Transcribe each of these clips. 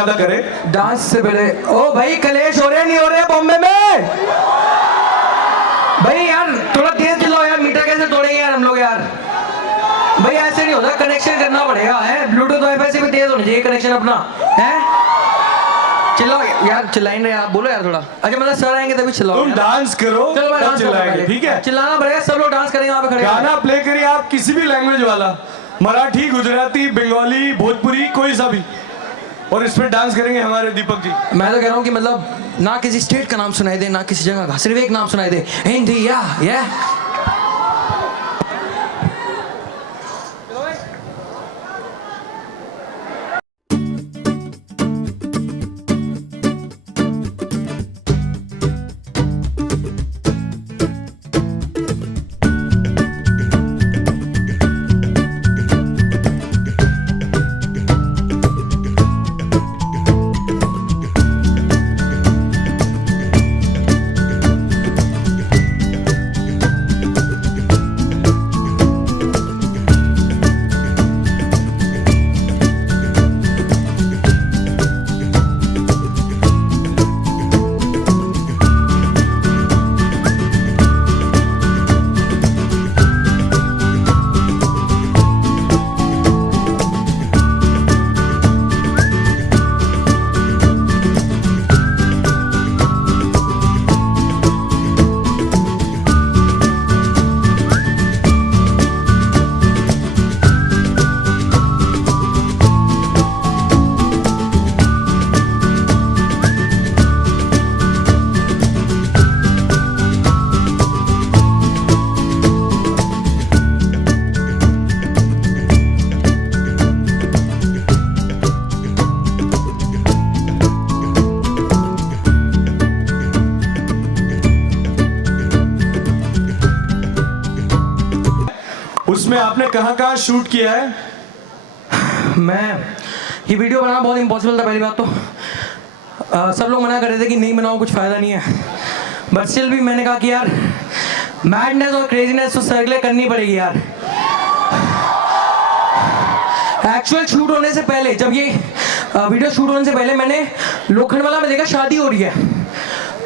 ज्यादा करे। डांस से पहले ओ भाई कलेश हो रहे नहीं हो रहे बॉम्बे में? भाई यार थोड़ा तेज चिल्लाओ यार, मीटर कैसे तोड़ेंगे यार हम लोग यार। भाई ऐसे नहीं होता, कनेक्शन करना पड़ेगा है। ब्लूटूथ वाईफाई से भी तेज होना चाहिए कनेक्शन अपना है। चिल्लाओ यार, चिल्लाएंगे यार, बोलो यार थोड़ा। अच्छा मतलब सर आएंगे तभी चिल्लाओ। तुम डांस करो चलो मैं तब डांस चिल्लाएंगे, ठीक है? चिल्लाना पड़ेगा, सब लोग डांस करेंगे वहाँ पे खड़े। गाना प्ले करिए आप किसी भी लैंग्वेज वाला, मराठी, गुजराती, बंगाली, भोजपुरी, कोई सा भी, और इस पे डांस करेंगे हमारे दीपक जी। मैं तो कह रहा हूँ कि मतलब ना किसी स्टेट का नाम सुनाई दे ना किसी जगह का, सिर्फ एक नाम सुनाई दे, इंडिया। ये उसमें आपने कहाँ शूट किया है? मैं ये वीडियो बनाना बहुत इम्पॉसिबल था। पहली बात तो सब लोग मना कर रहे थे कि नहीं बनाओ, कुछ फ़ायदा नहीं है, बट स्टिल भी मैंने कहा कि यार मैडनेस और क्रेजीनेस तो सर्कुलेट करनी पड़ेगी यार। एक्चुअल शूट होने से पहले, जब ये वीडियो शूट होने से पहले मैंने लोखंडवाला में देखा शादी हो रही है,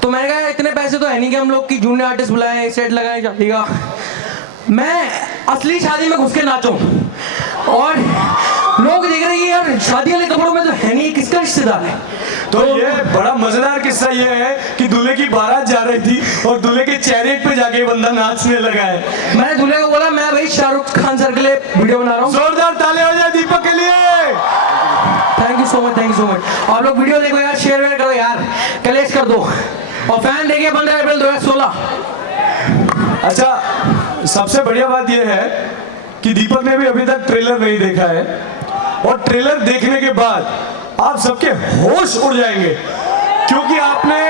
तो मैंने कहा इतने पैसे तो है नहीं कि हम लोग की जूनियर आर्टिस्ट बुलाएं, सेट लगाएं शादी का, मैं असली शादी में घुस के नाचूं। और लोग देख रहे हैं यार शादी वाले कपड़ों में तो है नहीं, किसका रिश्तेदार है। तो ये बड़ा मजेदार किस्सा ये है कि दूल्हे की बारात जा रही थी और दूल्हे के चैरियट पे जाके बंदा नाचने लगा है। मैंने दूल्हे को बोला मैं भाई शाहरुख खान सर के लिए वीडियो बना रहा हूँ। जोरदार ताली हो जाए दीपक के लिए। Thank you so much, thank you so much. आप लोग वीडियो देखो यार, शेयर वेयर करो यार, कलेश कर दो। और फैन देखिए 15 अप्रैल 2016। अच्छा सबसे बढ़िया बात यह है कि दीपक ने भी अभी तक ट्रेलर नहीं देखा है, और ट्रेलर देखने के बाद आप सबके होश उड़ जाएंगे, क्योंकक्योंकि आपने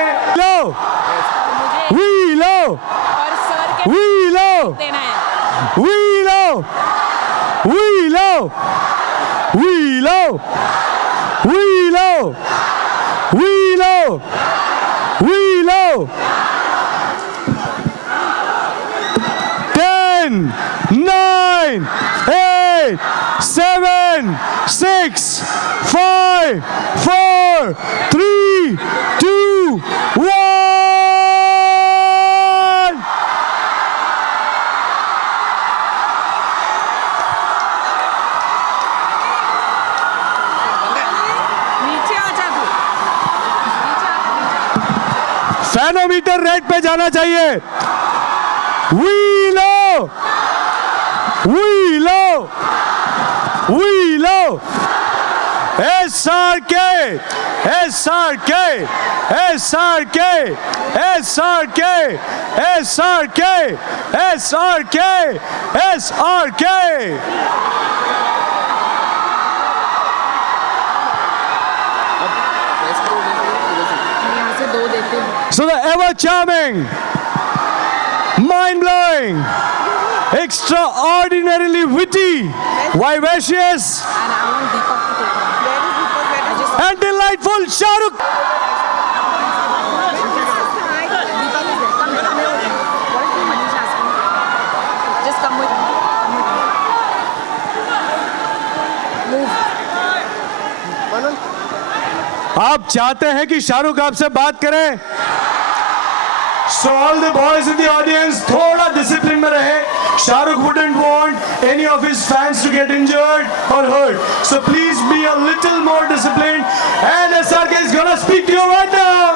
10, 9, 8, 7, 6, 5, 4, 3, 2, 1. फैनोमीटर रेड पे जाना चाहिए। We love SRK, SRK, SRK, SRK, SRK, SRK, SRK. So the ever charming, mind-blowing, extraordinarily witty, vivacious, and delightful Shahrukh. Just come with me. Move. आप चाहते हैं कि शाहरुख आपसे बात करें? So all the boys in the audience, थोड़ा डिसिप्लिन में रहे. Shahrukh wouldn't want any of his fans to get injured or hurt. So please be a little more disciplined. And SRK is gonna speak to you right now.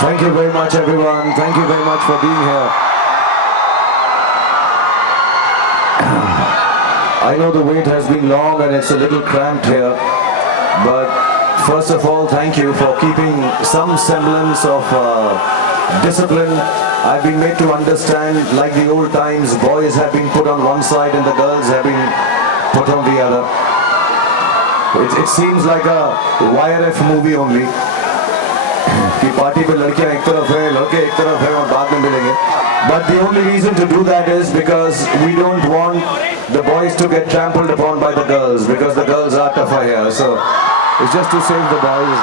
Thank you very much, everyone. Thank you very much for being here. I know the wait has been long and it's a little cramped here, but first of all, thank you for keeping some semblance of discipline. I've been made to understand, like the old times, boys have been put on one side and the girls have been put on the other. It seems like a YRF movie only. कि पार्टी पे लड़कियां एक तरफ है, लड़के एक तरफ है और बाद में मिलेंगे. But the only reason to do that is because we don't want the boys to get trampled upon by the girls, because the girls are tougher here. So it's just to save the boys.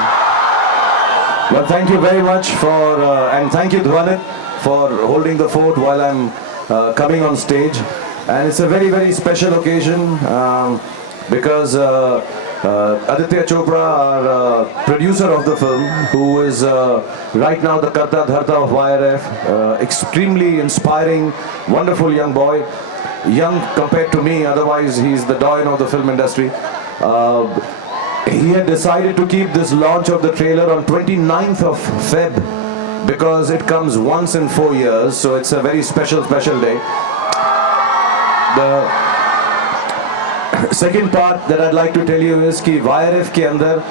Well, thank you very much for and thank you Dhwanit for holding the fort while I'm coming on stage. And it's a very, very special occasion because Aditya Chopra, our producer of the film, who is right now the Karta Dharta of YRF, extremely inspiring, wonderful young boy, young compared to me, otherwise he's the doyen of the film industry. He had decided to keep this launch of the trailer on 29th of Feb because it comes once in 4 years, so it's a very special day. The second part that I'd like to tell you is कि YRF के अंदर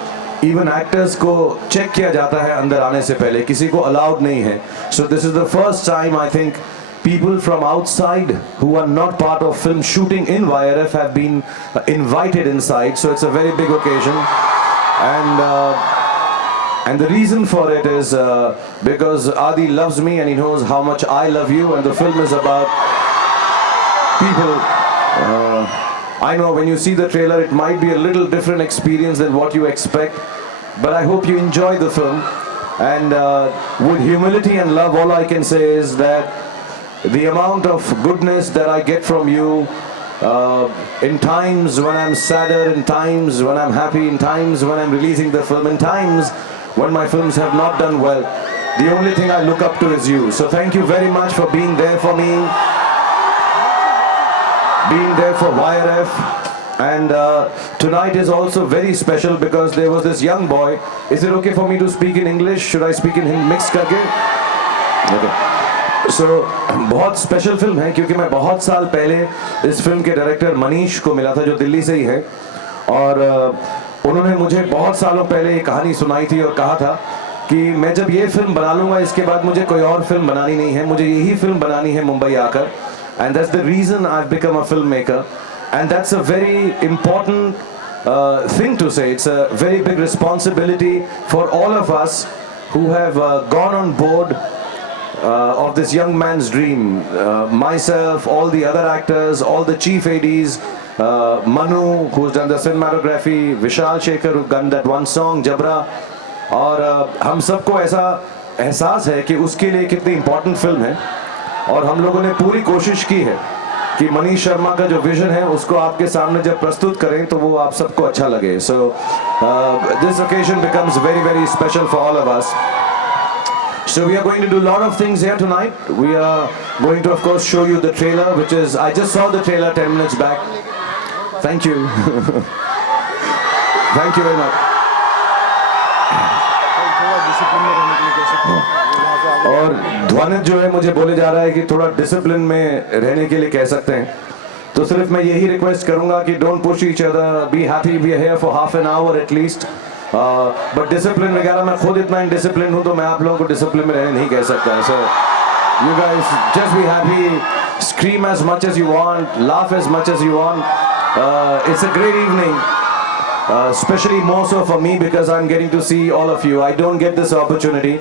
even actors को check किया जाता है अंदर आने से पहले, किसी को allowed नहीं है. So this is the first time I think people from outside who are not part of film shooting in YRF have been invited inside. So it's a very big occasion, and the reason for it is because Adi loves me and he knows how much I love you, and the film is about people. I know when you see the trailer it might be a little different experience than what you expect, but I hope you enjoy the film. And with humility and love, all I can say is that the amount of goodness that I get from you in times when I'm sadder, in times when I'm happy, in times when I'm releasing the film, in times when my films have not done well, the only thing I look up to is you. So thank you very much for being there for me, being there for YRF. And tonight is also very special because there was this young boy. Is it okay for me to speak in English? Should I speak in mixed करके? Okay. So बहुत special film है क्योंकि मैं बहुत साल पहले इस फिल्म के डायरेक्टर मनीष को मिला था जो दिल्ली से ही है, और उन्होंने मुझे बहुत सालों पहले ये कहानी सुनाई थी और कहा था कि मैं जब ये फिल्म बना लूँगा इसके बाद मुझे कोई और फिल्म बनानी नहीं है, मुझे यही फिल्म बनानी है मुंबई आकर. And that's the reason I've become a filmmaker, and that's a very important thing to say. It's a very big responsibility for all of us who have gone on board of this young man's dream. Myself, all the other actors, all the chief ADs, Manu, who's done the cinematography, Vishal Shekhar, who done that one song, Jabra, और हम सबको ऐसा एहसास है कि उसके लिए कितनी इम्पोर्टेंट फिल्म है, और हम लोगों ने पूरी कोशिश की है कि मनीष शर्मा का जो विजन है उसको आपके सामने जब प्रस्तुत करें तो वो आप सबको अच्छा लगे. So this occasion becomes very, very special for all of us. So we are going to do a lot of things here tonight. We are going to of course show you the trailer, which is, I just saw the trailer 10 minutes back. Thank you. Thank you very much. और ध्वनित जो है मुझे बोले जा रहा है कि थोड़ा डिसिप्लिन में रहने के लिए कह सकते हैं, तो सिर्फ मैं यही रिक्वेस्ट करूंगा कि don't push each other, be happy, be here for half an hour at least. But discipline वगैरह मैं खुद इतना इनडिसिप्लिन हूं तो मैं आप लोगों को डिसिप्लिन में रहने नहीं कह सकता. So you guys just be happy, scream as much as you want, laugh as much as you want. It's a great evening. Especially more so for me because I'm getting to see all of you. I don't get this opportunity,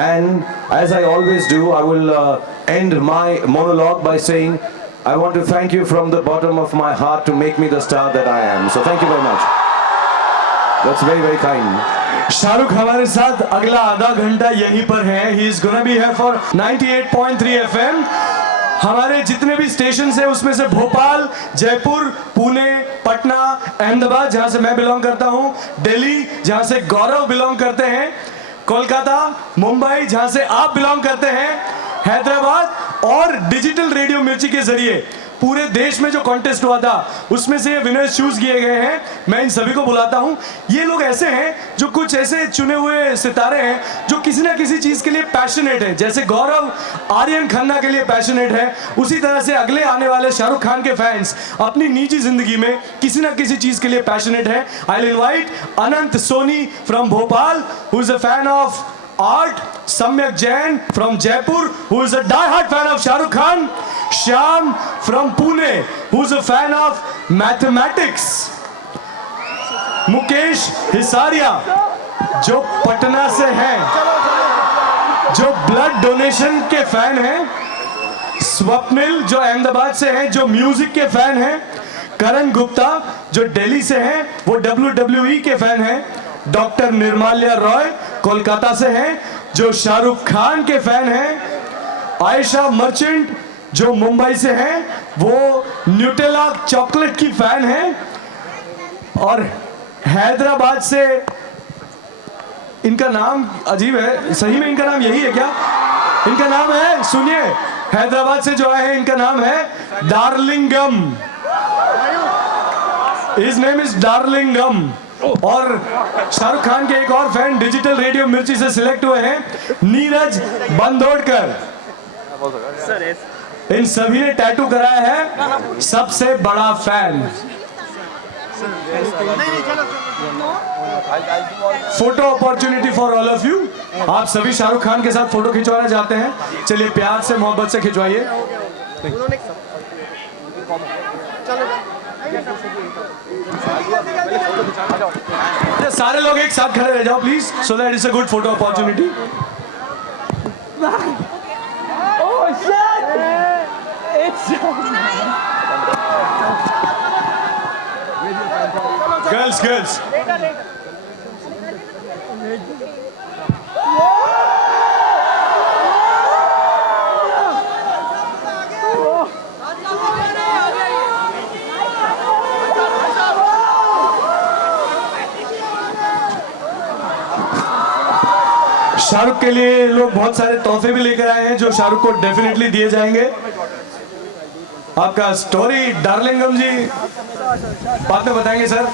and as I always do, I will end my monologue by saying I want to thank you from the bottom of my heart to make me the star that I am. So thank you very much. That's very, very kind. Shahrukh हमारे साथ अगला आधा घंटा यहीं पर है. He is gonna be here for 98.3 FM. हमारे जितने भी स्टेशन है उसमें से भोपाल, जयपुर, पुणे, पटना, अहमदाबाद जहां से मैं बिलोंग करता हूं, दिल्ली जहां से गौरव बिलोंग करते हैं, कोलकाता, मुंबई जहां से आप बिलोंग करते हैं, हैदराबाद और डिजिटल रेडियो मिर्ची के जरिए पूरे देश में जो कॉन्टेस्ट हुआ था उसमें से ये विनर्स चूज किए गए हैं. मैं इन सभी को बुलाता हूं. ये लोग ऐसे हैं जो कुछ ऐसे चुने हुए सितारे हैं जो किसी ना किसी चीज के लिए पैशनेट है. जैसे गौरव आर्यन खन्ना के लिए पैशनेट है, उसी तरह से अगले आने वाले शाहरुख खान के फैंस अपनी निजी जिंदगी में किसी ना किसी चीज के लिए पैशनेट है. I will invite Anant Soni from Bhopal who is a fan of art, Samyak Jain from Jaipur who is a die-hard fan of Shahrukh Khan, Shyam from Pune who is a fan of mathematics, Mukesh Hisaria जो पटना से हैं, जो blood donation के फैन हैं, स्वप्निल जो अहमदाबाद से हैं, जो म्यूजिक के फैन हैं, करण गुप्ता जो दिल्ली से हैं, वो WWE के फैन हैं, डॉक्टर निर्माल्या रॉय कोलकाता से हैं जो शाहरुख खान के फैन हैं, आयशा मर्चेंट जो मुंबई से हैं वो न्यूटेला चॉकलेट की फैन हैं, और हैदराबाद से इनका नाम अजीब है, सही में इनका नाम यही है क्या? इनका नाम है, सुनिए, हैदराबाद से जो आए हैं इनका नाम है डार्लिंगम. His name is डार्लिंगम. और शाहरुख खान के एक और फैन डिजिटल रेडियो मिर्ची से सिलेक्ट हुए हैं, नीरज बंदोड़कर. इन सभी ने टैटू कराया है सबसे बड़ा fan. Photo opportunity for all of you. आप सभी शाहरुख खान के साथ फोटो खिंचवाना चाहते हैं? चलिए प्यार से मोहब्बत से खिंचवाइए. सारे लोग एक साथ खड़े रह जाओ please, so that is a good photo opportunity. Girls girls Shahrukh के लिए लोग बहुत सारे तोहफे भी लेकर आए हैं जो शाहरुख को डेफिनेटली दिए जाएंगे. आपका स्टोरी डार्लिंगम जी बाद में बताएंगे सर.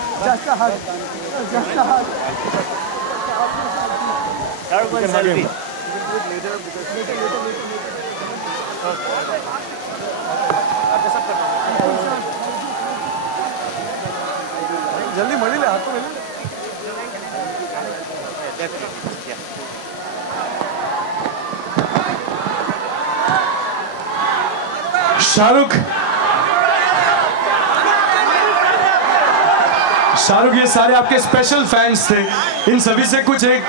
जल्दी मड़ी ले, हाथ तो मिले. शाहरुख ये सारे आपके स्पेशल फैंस थे. इन सभी से कुछ एक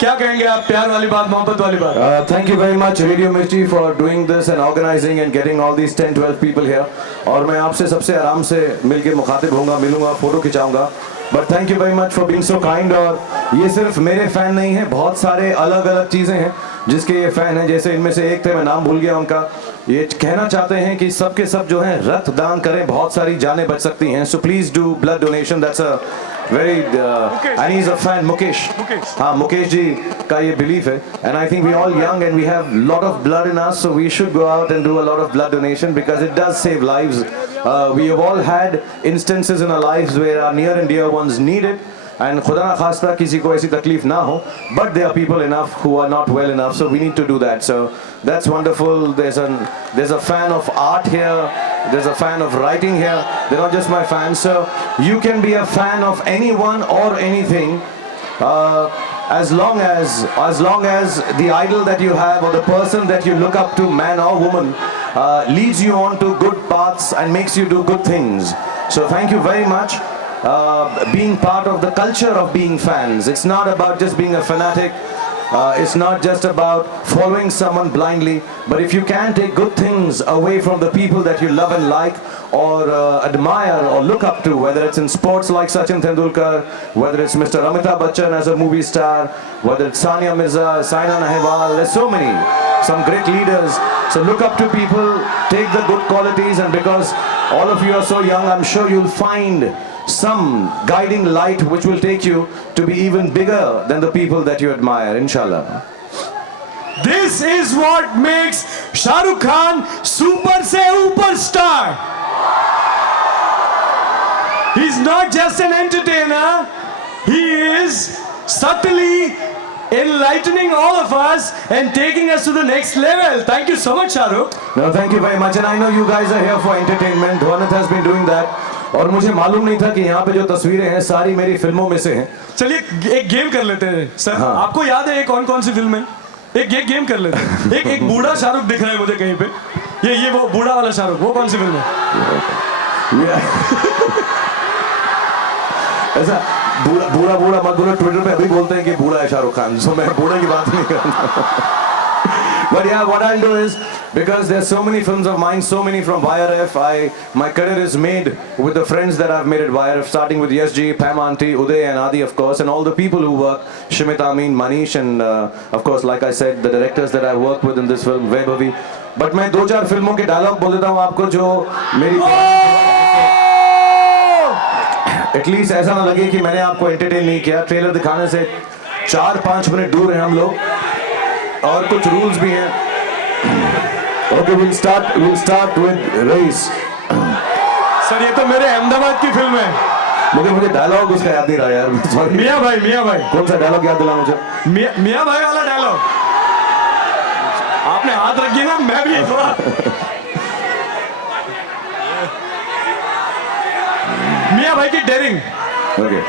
क्या कहेंगे आप, प्यार वाली बात, मोहब्बत वाली बात? Thank you very much Radio Mirchi for doing this and organizing and getting all these 10-12 people here. और मैं आपसे सबसे आराम से मिलके मुखातिब होऊंगा, मिलूंगा, फोटो खिंचाऊंगा. But thank you very much for being so kind. और ये सिर्फ मेरे फैन नहीं है, बहुत सारे अलग अलग चीज़ें हैं जिसके ये फैन हैं. जैसे इनमें से एक थे, मैं नाम भूल गया उनका, ये कहना चाहते हैं कि सब के सब जो हैं रक्त दान करें, बहुत सारी जानें बच सकती हैं. So please do blood donation. That's a very and he's a fan. Mukesh. हाँ, मुकेश जी का ये belief है. And I think we all young and we have lot of blood in us, so we should go out and do a lot of blood donation because it does save lives. We have all had instances in our lives where our near and dear ones need it. And खुदा ना खास्ता किसी को ऐसी तकलीफ ना हो, but there are people enough who are not well enough, so we need to do that. So that's wonderful. There's a fan of art here. There's a fan of writing here. They're not just my fans. So you can be a fan of anyone or anything, as long as the idol that you have or the person that you look up to, man or woman, leads you on to good paths and makes you do good things. So thank you very much. Being part of the culture of being fans. It's not about just being a fanatic. it's not just about following someone blindly, but if you can take good things away from the people that you love and like, or admire or look up to, whether it's in sports like Sachin Tendulkar, whether it's Mr. Amitabh Bachchan as a movie star, whether it's Sania Mirza, Saina Nehwal, there's so many, some great leaders. So look up to people, take the good qualities, and because all of you are so young, I'm sure you'll find some guiding light which will take you to be even bigger than the people that you admire, inshallah. This is what makes Shah Rukh Khan super se upar star. He's not just an entertainer, he is subtly enlightening all of us and taking us to the next level. Thank you so much, Shah Rukh. No, thank you very much, and I know you guys are here for entertainment. Dhwanit has been doing that. और मुझे मालूम नहीं था कि यहाँ पे जो तस्वीरें हैं सारी मेरी फिल्मों में से हैं. चलिए एक गेम कर लेते हैं सर. हाँ. आपको याद है ये कौन कौन सी फिल्म है? एक गेम कर लेते हैं. एक बूढ़ा शाहरुख दिख रहा है मुझे कहीं पे. ये वो बूढ़ा वाला शाहरुख, वो कौन सी फिल्म है? ऐसा बूढ़ा मत बोलो. ट्विटर पे अभी बोलते हैं कि बूढ़ा है शाहरुख खान, सो मैं बूढ़े की बात नहीं कर रहा. But yeah, what I'll do is, because there's so many films of mine, so many from YRF, my career is made with the friends that I've made at YRF, starting with Yes Ji, Pam Aunty, Uday and Adi, of course, and all the people who work, Shimit Amin, Manish, and of course, like I said, the directors that I worked with in this film, Vaibhavi. But मैं 2-4 फिल्मों के डायलॉग बोल देता हूँ आपको जो मेरी एटलीस्ट ऐसा ना लगे कि मैंने आपको एंटरटेन नहीं किया. ट्रेलर दिखाने से 4-5 मिनट दूर हैं हम लोग, और कुछ रूल्स भी हैं. Okay, we'll start with Race. Sir ये तो मेरे अहमदाबाद की फिल्म है. मुझे डायलॉग उसका याद नहीं रहा यार. सॉरी. मियाँ भाई कौन सा डायलॉग याद दिला मुझे? मियाँ भाई वाला डायलॉग. आपने हाथ रखी ना, मैं भी थोड़ा. मियाँ भाई की daring. Okay,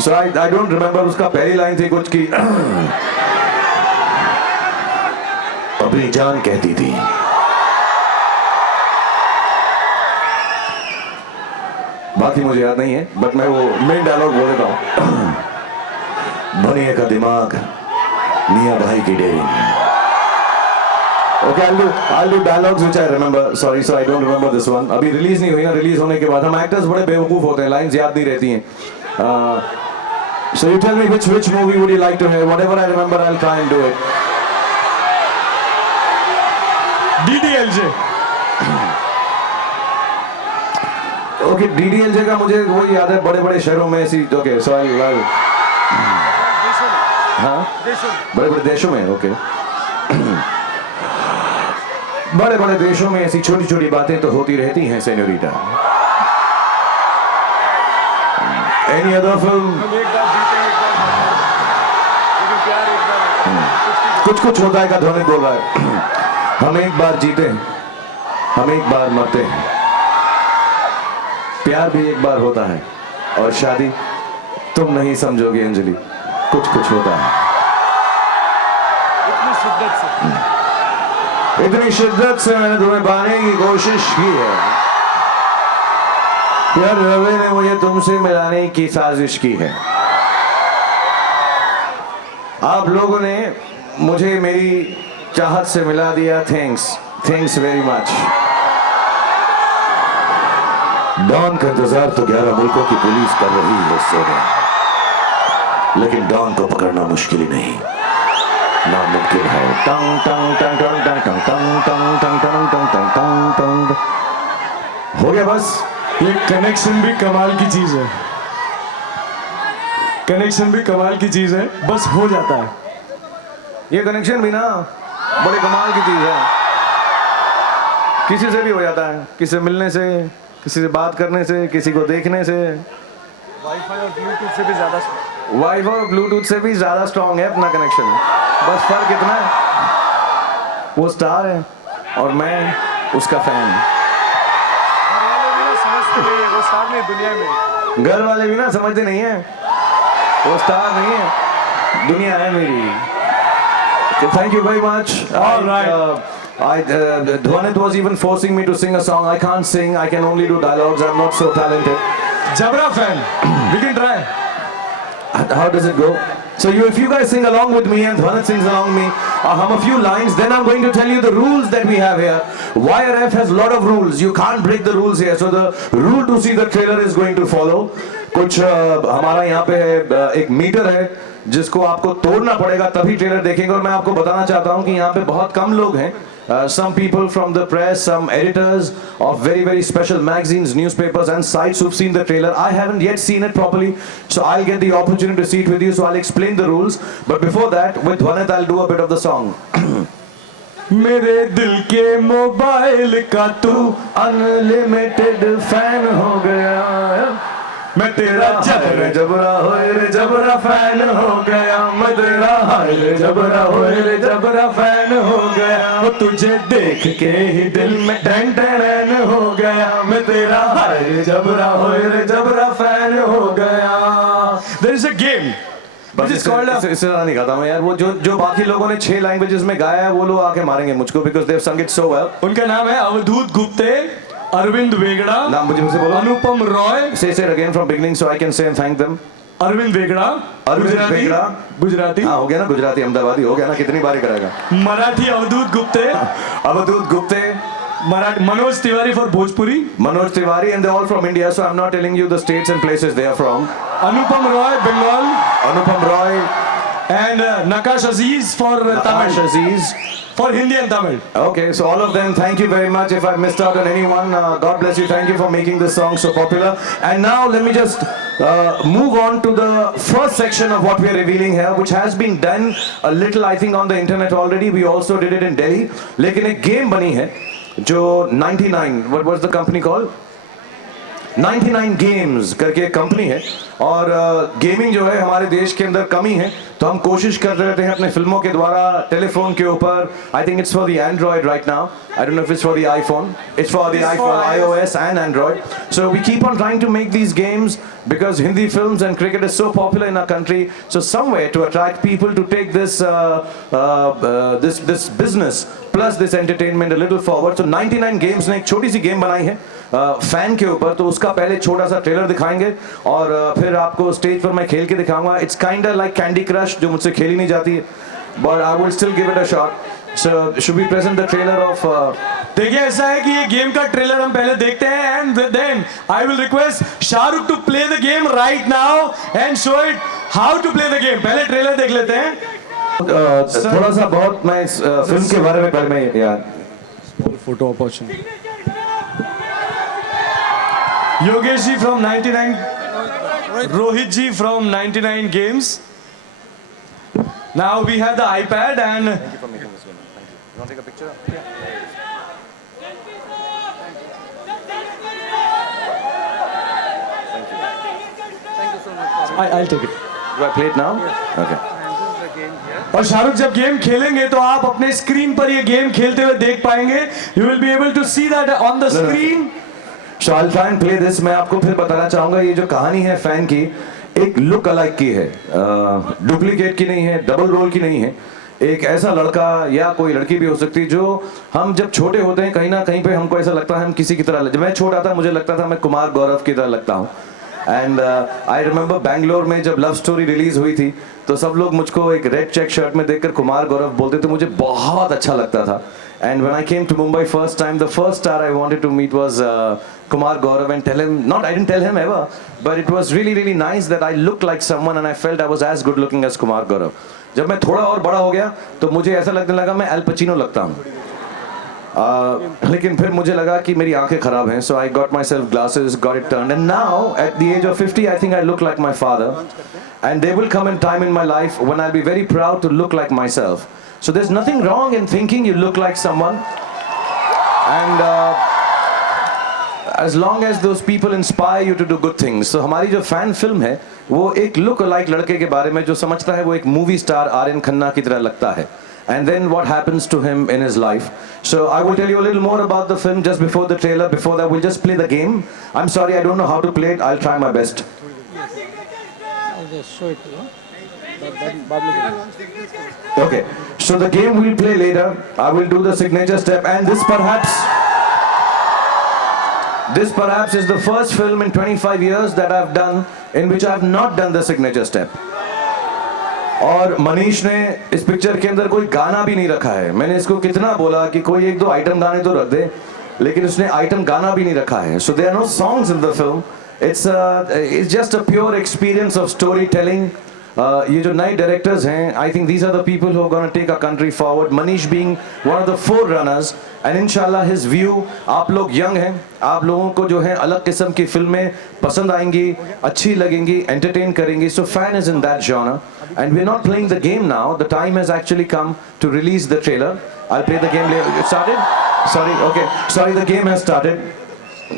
so I don't remember. उसका पहली लाइन थी कुछ की अपनी जान कहती थी. बाकी मुझे याद नहीं है, बट मैं वो मेन डायलॉग बोल देता हूँ. बनिए का दिमाग, मियाँ भाई की dairying. Okay, I'll do dialogues which I remember. Sorry, so I don't remember this one. अभी रिलीज नहीं हुई ना. रिलीज होने के बाद हम एक्टर्स बड़े बेवकूफ होते हैं, लाइंस याद नहीं रहती हैं. So you tell me which movie would you like to hear? Whatever I remember, I'll try and do it. DDLJ. Okay, DDLJ का मुझे वो याद है, बड़े शहरों में ऐसी. Okay, so I'll हाँ, बड़े देशों में. Okay. बड़े देशों में ऐसी छोटी बातें तो होती रहती हैं सेन्योरिटा. Any other film? कुछ होता है का ध्वनि बोल रहा है. हम एक बार जीते, हम एक बार मरते हैं. प्यार भी एक बार होता है, और शादी तुम नहीं समझोगे अंजलि, कुछ होता है. इतनी शिद्दत से मैंने तुम्हें पाने की कोशिश की है, यार रवि ने मुझे तुमसे मिलाने की साजिश की है. आप लोगों ने मुझे मेरी चाहत से मिला दिया. Thanks very much. डॉन का इंतजार तो 11 मुल्कों की पुलिस कर रही है सोने, लेकिन डॉन को पकड़ना मुश्किल ही नहीं, नामुमकिन है. टंग टंग टंग टंग टंग टंग टंग टंग टंग टंग टंग टंग टंग टंग. हो गया बस. ये कनेक्शन भी कमाल की चीज है. कनेक्शन भी कमाल की चीज है, बस हो जाता है. ये कनेक्शन भी ना बड़े कमाल की चीज है. किसी से भी हो जाता है, किसी से मिलने से, किसी से बात करने से, किसी को देखने से. वाईफाई और ब्लूटूथ से भी ज्यादा. वाईफाई और ब्लूटूथ से भी ज्यादा स्ट्रांग है अपना कनेक्शन. बस फर्क इतना है, वो स्टार है और मैं उसका फैन. वो स्टार नहीं दुनिया में. घर वाले भी ना समझते नहीं है, वो स्टार नहीं है, दुनिया है मेरी. Thank you very much. All right. Dhwanit was even forcing me to sing a song. I can't sing. I can only do dialogues. I'm not so talented. Jabra fan. We can try. how does it go? So if you guys sing along with me and Dhwanit sings along with me, hum a few lines, then I'm going to tell you the rules that we have here. YRF has a lot of rules. You can't break the rules here. So the rule to see the trailer is going to follow. कुछ हमारा यहाँ पे एक मीटर है जिसको आपको तोड़ना पड़ेगा तभी ट्रेलर देखेंगे और मैं आपको बताना चाहता हूँ कि यहाँ पे बहुत कम लोग हैं. Some people from the press, some editors of very special magazines, newspapers and sites who've seen the trailer. I haven't yet seen it properly, so I'll get the opportunity to see it with you, so I'll explain the rules. But before that, with Dhwanit, I'll do a bit of the song. मेरे दिल के मोबाइल का तू unlimited fan हो गया. मैं तेरा जबरा होए रे जबरा फैन हो गया. मैं तेरा हाय रे जबरा होए रे जबरा फैन हो गया. वो तुझे देख के ही दिल में टन टन हो गया. मैं तेरा हाय रे जबरा होए रे जबरा फैन हो गया. There is a game. बस इससे नहीं गाता मैं यार. वो जो बाकी लोगों ने 6 लैंग्वेजेस में गाया है वो लोग आके मारेंगे मुझको because they've sung it so well. उनका नाम है अवधूत गुप्ते, अरविंद वेगड़ा, नाम मुझे बोलो. अनुपम Roy. Say it again from beginning so I can say and thank them. Arvind वेगड़ा, गुजराती. हाँ हो गया ना, गुजराती अहमदाबादी हो गया ना, कितनी बारी करेगा. मराठी अवधूत गुप्ते, अवधूत गुप्ते. मराठी मनोज तिवारी for Bhojpuri. Manoj Tiwari, and they're all from India, so I'm not telling you the states and places they are from. Anupam Roy Bengal. Anupam Roy. And Nakash Aziz for Nakash Tamil. Aziz. For Hindi and Tamil. Okay, so all of them, thank you very much. If I missed out on anyone, God bless you. Thank you for making this song so popular. And now let me just move on to the first section of what we are revealing here, which has been done a little, I think, on the internet already. We also did it in Delhi. लेकिन एक game बनी है जो 99, what was the company called? 99 Games करके एक कंपनी है और गेमिंग जो है हमारे देश के अंदर कमी है तो हम कोशिश कर रहे हैं अपने फिल्मों के द्वारा टेलीफोन के ऊपर. I think it's for the Android right now. I don't know if it's for the iPhone. It's for the iPhone, iOS and Android. So we keep on trying to make these games because Hindi films and cricket is so popular in our country. So somewhere to attract people to take this this business plus this entertainment a little forward. So 99 Games ने एक छोटी सी गेम बनाई है फैन के ऊपर. तो उसका पहले छोटा सा ट्रेलर दिखाएंगे और फिर आपको स्टेज पर मैं खेल के दिखाऊंगा. It's kind of like candy crush जो मुझसे खेली नहीं जाती है but I will still give it a shot. So should be present the trailer of. देखिए ऐसा है कि ये गेम का ट्रेलर हम पहले देखते हैं and then I will request Shahrukh to play the game right now and show it how to play the game. पहले ट्रेलर देख लेते हैं. थोड़ा सा बहुत मैं इस फिल्म के बारे में पहले मैं यार photo opportunity. Yogesh ji from 99, Rohit ji from 99 Games. Now we have the iPad and. Thank you for making this one. Thank you. You want to take a picture? Yeah. Thank you so much. I'll take it. Do I play it now? Okay. और शाहरुख जब गेम खेलेंगे तो आप अपने स्क्रीन पर ये गेम खेलते हुए देख पाएंगे. You will be able to see that on the screen. So I'll try and play this. मैं आपको फिर बताना चाहूँगा ये जो कहानी है फैन की एक लुक अलाइक की है. डुप्लीकेट की नहीं है, डबल रोल की नहीं है. एक ऐसा लड़का या कोई लड़की भी हो सकती है जो हम जब छोटे होते हैं कहीं ना कहीं पे हमको ऐसा लगता है हम किसी की तरह. जब मैं छोटा था मुझे लगता था मैं कुमार गौरव की तरह लगता हूँ. एंड आई रिमेंबर बैंगलोर में जब लव स्टोरी रिलीज हुई थी तो सब लोग मुझको एक रेड चेक शर्ट में देखकर कुमार गौरव बोलते थे. मुझे बहुत अच्छा लगता था. And when I came to Mumbai first time, the first star I wanted to meet was Kumar Gaurav and tell him, I didn't tell him ever, but it was really nice that I looked like someone and I felt I was as good looking as Kumar Gaurav. जब मैं थोड़ा और बड़ा हो गया तो मुझे ऐसा लगने लगा मैं एल पचिनो लगता हूँ. लेकिन फिर मुझे लगा कि मेरी आंखें खराब हैं, so I got myself glasses, got it turned, and now at the age of 50 I think I look like my father, and there will come a time in my life when I'll be very proud to look like myself. So there's nothing wrong in thinking you look like someone, and as long as those people inspire you to do good things. So हमारी जो fan film है वो एक look alike लड़के के बारे में जो समझता है वो एक मूवी स्टार आर्यन खन्ना की तरह लगता है. And then what happens to him in his life. So I will tell you a little more about the film just before the trailer. Before that, we'll just play the game. I'm sorry, I don't know how to play it. I'll try my best. I'll just show it to you. Okay, so the game we'll play later. I will do the signature step, and this perhaps is the first film in 25 years that I've done in which I've not done the signature step. और मनीष ने इस पिक्चर के अंदर कोई गाना भी नहीं रखा है. मैंने इसको कितना बोला कि कोई एक दो आइटम गाने तो रख दे, लेकिन उसने आइटम गाना भी नहीं रखा है. So there are no songs in the film. It's just a pure experience of storytelling. ये जो नए डायरेक्टर्स हैं, I think these are the people who are going to take our country forward. Manish being one of the forerunners, and inshallah his view. आप लोग young हैं, आप लोगों को जो है अलग किस्म की फिल्में पसंद आएंगी, अच्छी लगेंगी, entertain करेंगी. So fan is in that genre, and we're not playing the game now. The time has actually come to release the trailer. I'll play the game later. It started? Sorry. Okay. Sorry, the game has started.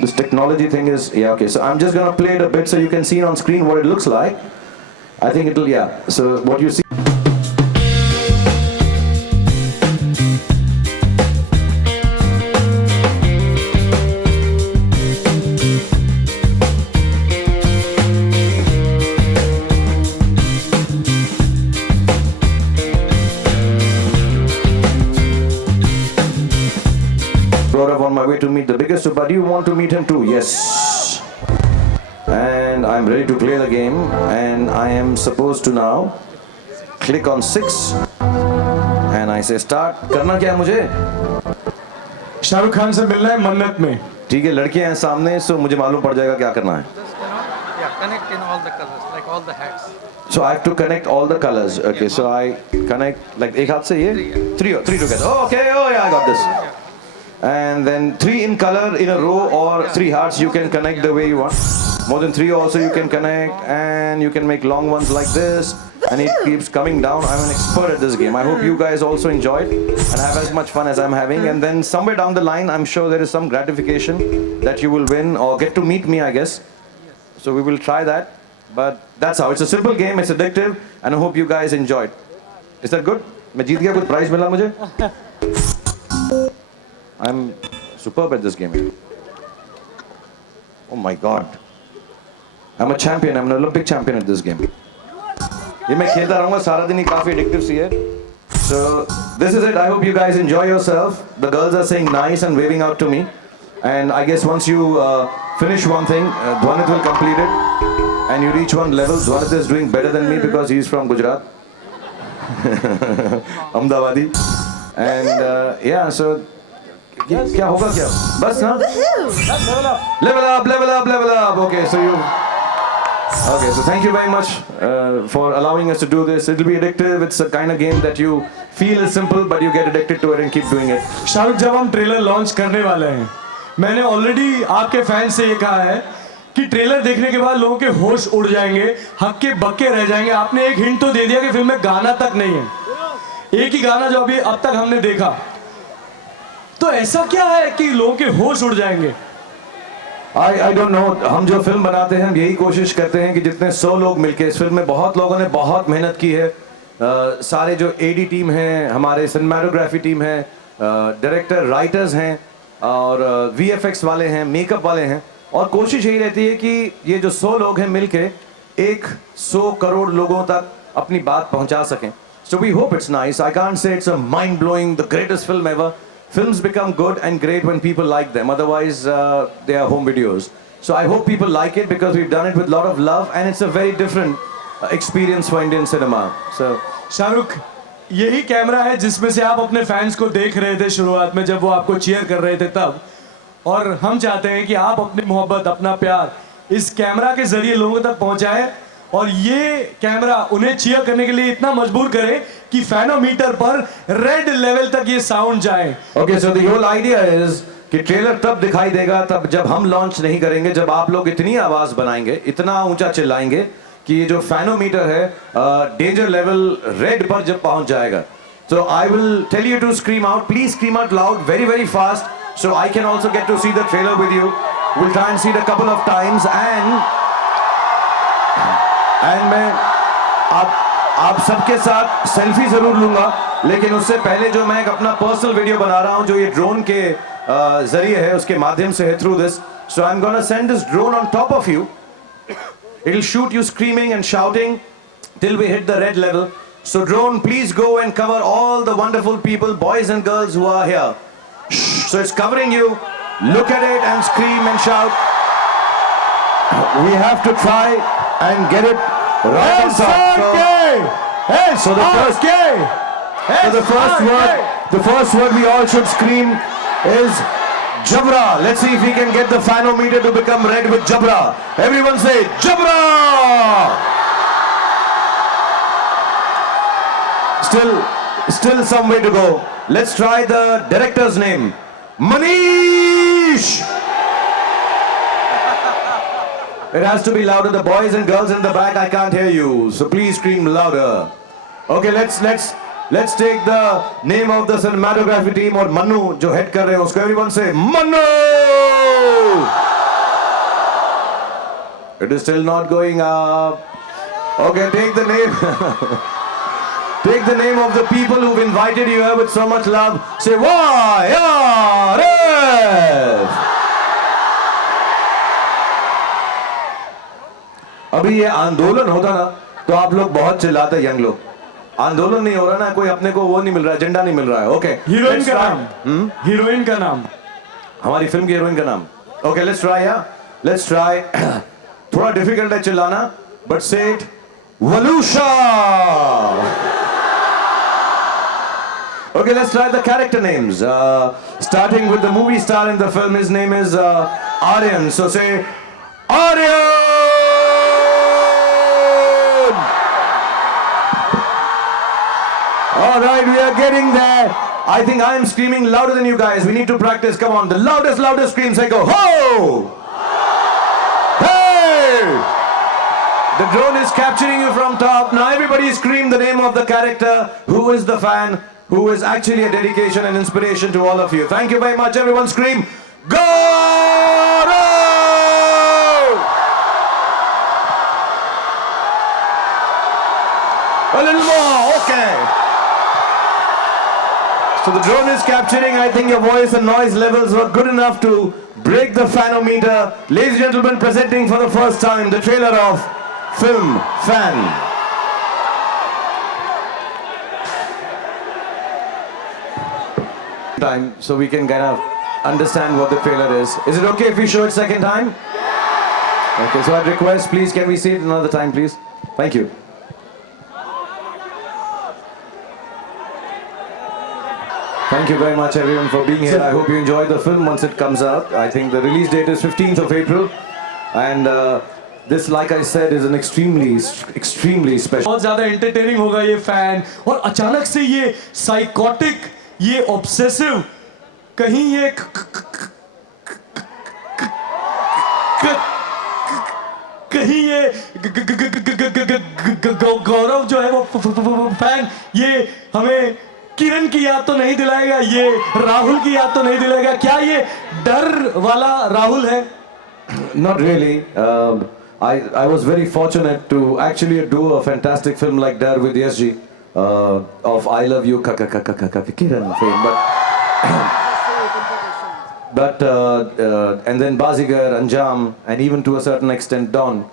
This technology thing is, yeah, okay. So I'm just gonna play it a bit so you can see on screen what it looks like. I think it'll, yeah. So what you see. Gaurav on my way to meet the biggest, but you want to meet him too? Yes. And I'm ready to play the game, and I am supposed to now click on 6 and I say start. करना क्या है मुझे? शाहरुख खान से मिलना है मन्नत में. ठीक है, लड़कियां हैं सामने, सो मुझे मालूम पड़ जाएगा क्या करना है. Just, yeah, connect in all the colors, like all the hats. So I have to connect all the colors. Okay, so I connect like एक हाथ से ये three together. Oh, okay, oh yeah, I got this. And then 3 in color in a row, or 3 hearts you can connect the way you want. More than 3 also you can connect, and you can make long ones like this, and it keeps coming down. I'm an expert at this game. I hope you guys also enjoy it and have as much fun as I'm having. And then somewhere down the line, I'm sure there is some gratification that you will win or get to meet me, I guess. So we will try that. But that's how. It's a simple game. It's addictive, and I hope you guys enjoy it. Is that good? मैं जीत गया, कुछ प्राइज मिला मुझे? I'm superb at this game. Oh my God. I'm a champion. I'm an Olympic champion at this game. ये मैं खेलता रहूँगा सारा दिन, ही काफी addictive सी है. So this is it. I hope you guys enjoy yourself. The girls are saying nice and waving out to me. And I guess once you finish one thing, Dhwanit will complete it. And you reach one level. Dhwanit is doing better than me because he's from Gujarat. Ahmedabadi. And yeah, so क्या होगा क्या? बस ना? Level up. Okay, so thank you very much for allowing us to do this. It'll be addictive. It's a kind of game that you feel is simple, but you get addicted to it and keep doing it. Shahrukh, जब हम trailer launch करने वाले हैं, मैंने ऑलरेडी आपके फैंस से ये कहा है कि ट्रेलर देखने के बाद लोगों के होश उड़ जाएंगे, हक्के बक्के रह जाएंगे. आपने एक हिंट तो दे दिया कि फिल्म में गाना तक नहीं है. एक ही गाना जो अभी अब तक हमने देखा. तो ऐसा क्या है कि लोगों के होश उड़ जाएंगे? I don't know. हम जो फिल्म बनाते हैं, हम यही कोशिश करते हैं कि जितने 100 लोग मिलके, इस फिल्म में बहुत लोगों ने बहुत मेहनत की है. सारे जो AD टीम है, हमारे सिनेमेटोग्राफी टीम है, डायरेक्टर, राइटर्स हैं, और VFX वाले हैं, मेकअप वाले हैं, और कोशिश यही रहती है कि ये जो 100 लोग हैं मिलके 100 करोड़ लोगों तक अपनी बात पहुंचा सकें. So we hope it's nice. I can't say it's a mind-blowing, the greatest film ever. Films become good and great when people like them. Otherwise, they are home videos. So I hope people like it because we've done it with a lot of love, and it's a very different experience for Indian cinema. So Shahrukh, यही कैमरा है जिसमें से आप अपने फैंस को देख रहे थे शुरुआत में जब वो आपको चीयर कर रहे थे तब. और हम चाहते हैं कि आप अपनी मोहब्बत, अपना प्यार इस कैमरा के जरिए लोगों तक पहुंचाएं, और ये कैमरा उन्हें चीयर करने के लिए इतना मजबूर करे कि फैनोमीटर पर रेड लेवल तक ये साउंड जाए. Okay, so the whole idea is कि ट्रेलर तब दिखाई देगा तब जब हम लॉन्च नहीं करेंगे, जब आप लोग इतनी आवाज बनाएंगे, इतना ऊंचा चिल्लाएंगे कि ये जो फैनोमीटर है डेंजर लेवल रेड पर जब पहुंच जाएगा. So I will tell you to scream out. Please scream out loud, very very fast, so I can also get to see the trailer with you. We'll try and see it a couple of times, and मैं आप सबके साथ सेल्फी जरूर लूंगा, लेकिन उससे पहले जो मैं एक अपना पर्सनल वीडियो बना रहा हूं जो ये ड्रोन के जरिए है, उसके माध्यम से है, through this. So I am gonna send this drone on top of you. It will shoot you screaming and shouting till we hit the red level. So drone, please go and cover all the wonderful people, boys and girls who are here. So it's covering you. Look at it and scream and shout. We have to try and get it right on top. So S So the R first- K. So the first word we all should scream is Jabra. Let's see if we can get the fanometer to become red with Jabra. Everyone say Jabra. Still some way to go. Let's try the director's name. Manish. It has to be louder. The boys and girls in the back, I can't hear you. So please scream louder. Okay, let's take the name of the cinematography team और मन्नू जो head कर रहे हैं उसको. Everyone say Mannu. It is still not going up. Okay, take the name. Take the name of the people who've invited you here with so much love. Say YRF. अभी ये आंदोलन होता ना तो आप लोग बहुत चिल्लाते यंग लोग. आंदोलन नहीं हो रहा ना, कोई अपने को वो नहीं मिल रहा है, एजेंडा नहीं मिल रहा है. ओके, हीरोइन का नाम. हीरोइन का नाम. हमारी फिल्म की हीरोइन का नाम. Okay, let's try. या लेट्स ट्राई. थोड़ा डिफिकल्ट है चिल्लाना, बट से इट. वलूशा. Okay, let's try the character names. Starting with the movie star in the film, his name is Aryan. So say Aryan. All right, we are getting there. I think I am screaming louder than you guys. We need to practice. Come on, the loudest scream. Say go ho. Hey. The drone is capturing you from top. Now everybody scream the name of the character. Who is the fan? Who is actually a dedication and inspiration to all of you. Thank you very much. Everyone scream, Gaurav! A little more, okay. So the drone is capturing. I think your voice and noise levels were good enough to break the fanometer. Ladies and gentlemen, presenting for the first time the trailer of Film Fan. Time so we can kind of understand what the trailer is. Is it okay if we show it second time? Okay, so I'd request, please, can we see it another time, please? Thank you. Thank you very much, everyone, for being here. I hope you enjoy the film once it comes out. I think the release date is 15th of April, and this, like I said, is an extremely special. बहुत ज्यादा एंटरटेनिंग होगा ये फैन. और अचानक से ये साइकोटिक, ये ऑब्सेसिव, कहीं ये कहीं ये गौरव जो है वो फैन ये हमें किरण की याद तो नहीं दिलाएगा, ये राहुल की याद तो नहीं दिलाएगा. क्या ये डर वाला राहुल है? Not really. I was very fortunate to actually do a fantastic film like that with SG of I Love You Kiran fame, but and then Bazigar, Anjam, and even to a certain extent Don.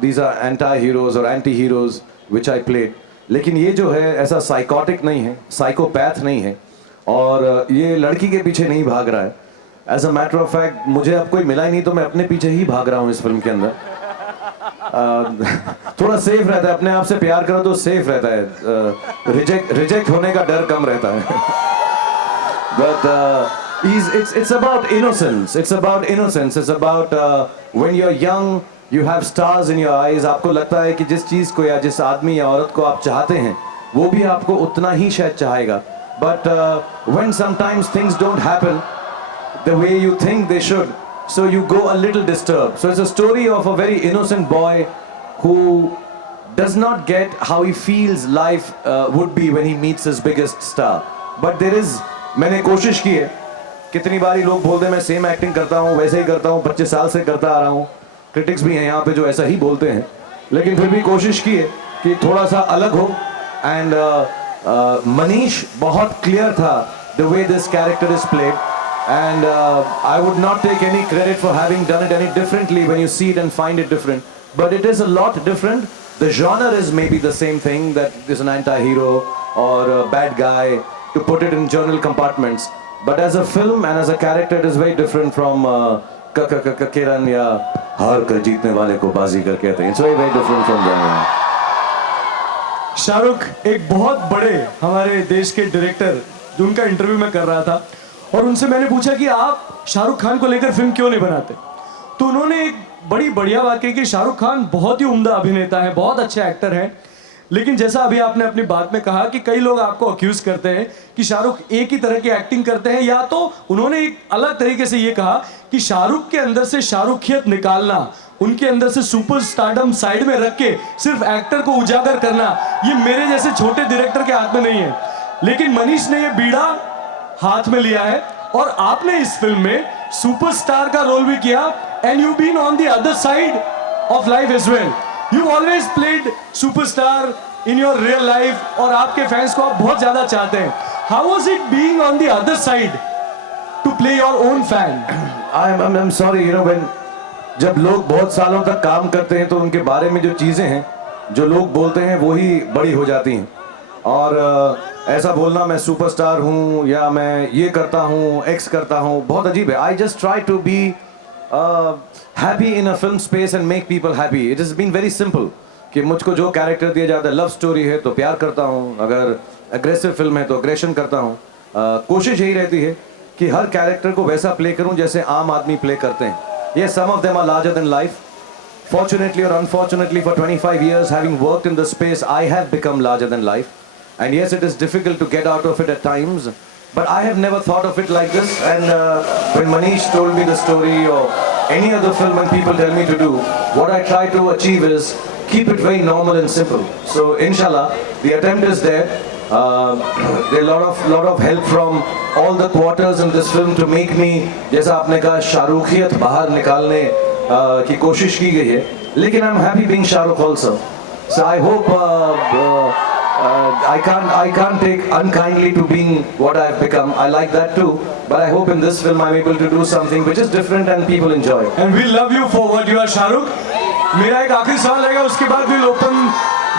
These are anti-heroes or anti-heroes which I played. लेकिन ये जो है ऐसा साइकोटिक नहीं है, साइकोपैथ नहीं है, और ये लड़की के पीछे नहीं भाग रहा है. As a matter of fact, मुझे अब कोई मिला ही नहीं तो मैं अपने पीछे ही भाग रहा हूँ इस फिल्म के अंदर. थोड़ा सेफ रहता है, अपने आप से प्यार करो तो सेफ रहता है, रिजेक्ट होने का डर कम रहता है. But it's about innocence. It's about innocence. It's about when you're young, you have stars in your eyes. आपको लगता है कि जिस चीज़ को या जिस आदमी या औरत को आप चाहते हैं वो भी आपको उतना ही शायद चाहेगा. But when sometimes things don't happen the way you think they should, so you go a little disturbed. So it's a story of a very innocent boy who does not get how he feels life would be when he meets his biggest star. But there is, मैंने कोशिश की है. कितनी बारी लोग बोलते हैं मैं सेम एक्टिंग करता हूँ, वैसे ही करता हूँ, 25 साल से करता आ रहा हूँ. क्रिटिक्स भी हैं यहाँ पे जो ऐसा ही बोलते हैं, लेकिन फिर भी कोशिश की है कि थोड़ा सा अलग हो. एंड मनीष बहुत क्लियर था the way this character is played, and I would not take any credit for having done it any differently when you see it and find it different, but it is a lot different. The genre is maybe the same thing, that is an anti-hero or a bad guy, to put it in journal compartments, but as a film and as a character it is very different from Kiran या हार कर जीतने वाले को बाजीगर कहते हैं. It's very different from them. Shahrukh एक बहुत बड़े हमारे देश के डायरेक्टर जिनका इंटरव्यू मैं कर रहा था और उनसे मैंने पूछा कि आप शाहरुख खान को लेकर फिल्म क्यों नहीं बनाते, तो उन्होंने एक बड़ी बढ़िया बात कही कि शाहरुख खान बहुत ही उम्दा अभिनेता है, बहुत अच्छे एक्टर हैं, लेकिन जैसा अभी आपने अपनी बात में कहा कि कई लोग आपको अक्यूज करते हैं कि शाहरुख एक ही तरह की एक्टिंग करते हैं, या तो उन्होंने एक अलग तरीके से ये कहा कि शाहरुख के अंदर से शाहरुखियत निकालना, उनके अंदर से सुपर स्टारडम साइड में रख के सिर्फ एक्टर को उजागर करना, ये मेरे जैसे छोटे डायरेक्टर के हाथ में नहीं है। लेकिन मनीष ने ये बीड़ा हाथ में लिया है और आपने इस फिल्म में सुपरस्टार का रोल भी किया, and you been on the other side of life as well. You always played superstar in your real life और आपके फैंस को आप बहुत ज्यादा चाहते हैं। How was it being on the other side to play your own fan? I'm sorry, you know, when जब लोग बहुत सालों तक काम करते हैं तो उनके बारे में जो चीजें हैं जो लोग बोलते हैं वही बड़ी हो जाती हैं। और ऐसा बोलना मैं सुपरस्टार हूँ या मैं ये करता हूँ, एक्स करता हूँ, बहुत अजीब है। I just try to be happy in a film space and make people happy. It is been very simple कि मुझको जो कैरेक्टर दिया जाता है, लव स्टोरी है तो प्यार करता हूँ, अगर एग्रेसिव फिल्म है तो एग्रेशन करता हूँ। कोशिश यही रहती है कि हर कैरेक्टर को वैसा प्ले करूँ जैसे आम आदमी प्ले करते हैं। Yes, some of them are larger than life. Fortunately or unfortunately, for 25 years having worked in the space, I have become larger than life. And yes, it is difficult to get out of it at times. But I have never thought of it like this. And when Manish told me the story or any other film when people tell me to do, what I try to achieve is keep it very normal and simple. So inshallah, the attempt is there. There are lot of help from all the quarters in this film to make me, जैसा आपने कहा, शाहरुखियत बाहर निकालने की कोशिश की गई है। लेकिन I'm happy being Shahrukh also. So I hope I can't take unkindly to being what I've become. I like that too. But I hope in this film I'm able to do something which is different and people enjoy. And we love you for what you are, Shahrukh. मेरा एक आखिरी सवाल रहेगा, उसके बाद we'll open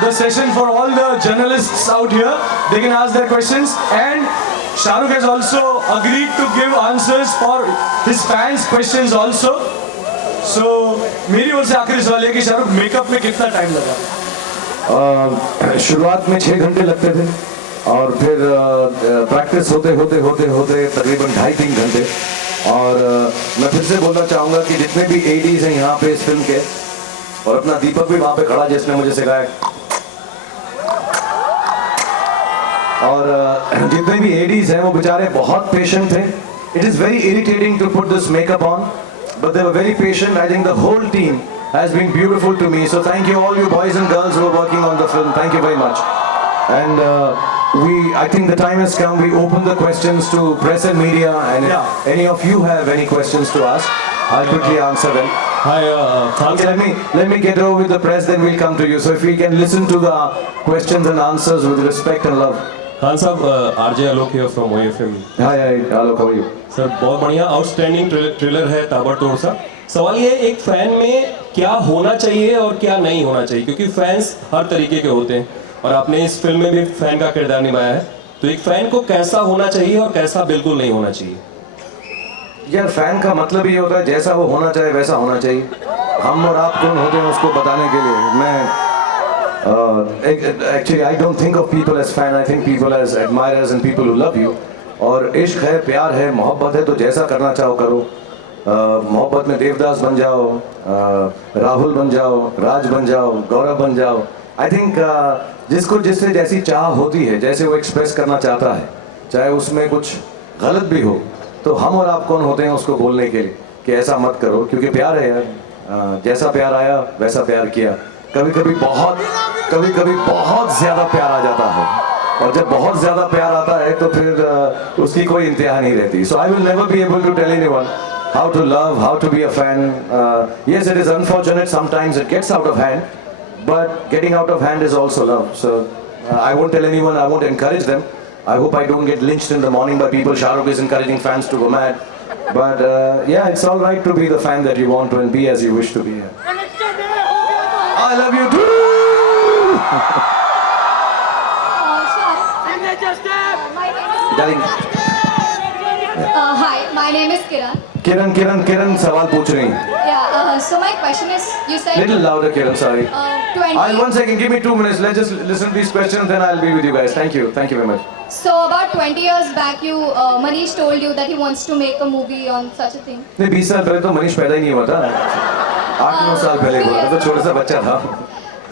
the session for all the journalists out here. They can ask their questions. And Shahrukh has also agreed to give answers for his fans' questions also. So मेरी ओर से आखिरी सवाल है कि शाहरुख मेकअप में कितना टाइम लगा? शुरुआत में 6 घंटे लगते थे और फिर प्रैक्टिस होते तकरीबन 2.5-3 घंटे। और मैं फिर से बोलना चाहूँगा कि जितने भी एडीज हैं यहाँ पे इस फिल्म के, और अपना दीपक भी वहाँ पे खड़ा जिसने मुझे सिखाया, और जितने भी एडीज हैं वो बेचारे बहुत पेशेंट थे। It is very irritating to put this makeup on, but they were very patient. I think the whole team has been beautiful to me. So thank you all you boys and girls who are working on the film. Thank you very much. And I think the time has come. We open the questions to press and media. And if any of you have any questions to ask, I'll quickly answer them. Hi, Khan Okay, let me get over with the press, then we'll come to you. So if we can listen to the questions and answers with respect and love. Khan साहब, RJ Alok here from OFM. Hi, hello, how are you? Sir बहुत बढ़िया outstanding trailer है, ताबड़तोड़ सा। सवाल ये, एक फैन में क्या होना चाहिए और क्या नहीं होना चाहिए, क्योंकि फैंस हर तरीके के होते हैं और आपने इस फिल्म में भी फैन का किरदार निभाया है, तो एक फैन को कैसा होना चाहिए और कैसा बिल्कुल नहीं होना चाहिए? यार, फैन का मतलब ये होता है जैसा वो होना चाहिए वैसा होना चाहिए। हम और आप कौन होते हैं उसको बताने के लिए? मैं actually I don't think of people as fan, I think people as admirers and people who love you. और इश्क है, प्यार है, मोहब्बत है, तो जैसा करना चाहो करो। मोहब्बत में देवदास बन जाओ, राहुल बन जाओ, राज बन जाओ, गौरव बन जाओ। आई थिंक जिसको जिससे जैसी चाह होती है, जैसे वो एक्सप्रेस करना चाहता है, चाहे उसमें कुछ गलत भी हो, तो हम और आप कौन होते हैं उसको बोलने के लिए कि ऐसा मत करो, क्योंकि प्यार है यार। जैसा प्यार आया वैसा प्यार किया। कभी कभी बहुत ज़्यादा प्यार आ जाता है, और जब बहुत ज़्यादा प्यार आता है तो फिर उसकी कोई इंतहा नहीं रहती। So I will never be able to tell anyone how to love, how to be a fan. Yes, it is unfortunate sometimes it gets out of hand, but getting out of hand is also love. So I won't tell anyone, I won't encourage them. I hope I don't get lynched in the morning by people. Shahrukh is encouraging fans to go mad. But yeah, it's all right to be the fan that you want to and be as you wish to be. I love you too. Darling. Hi, My name is Kiran. किरण सवाल पूछ रही हैं. Yeah, so my question is, you said Little louder, Kiran, sorry. 20. I'll 1 second, give me 2 minutes. Let's just listen to these questions, then I'll be with you guys. Thank you very much. So about 20 years back, Manish told you that he wants to make a movie on such a thing. नहीं 20 साल पहले तो मनीष पैदा ही नहीं हुआ था. 8-9 साल पहले हुआ था, तो छोटा सा बच्चा था.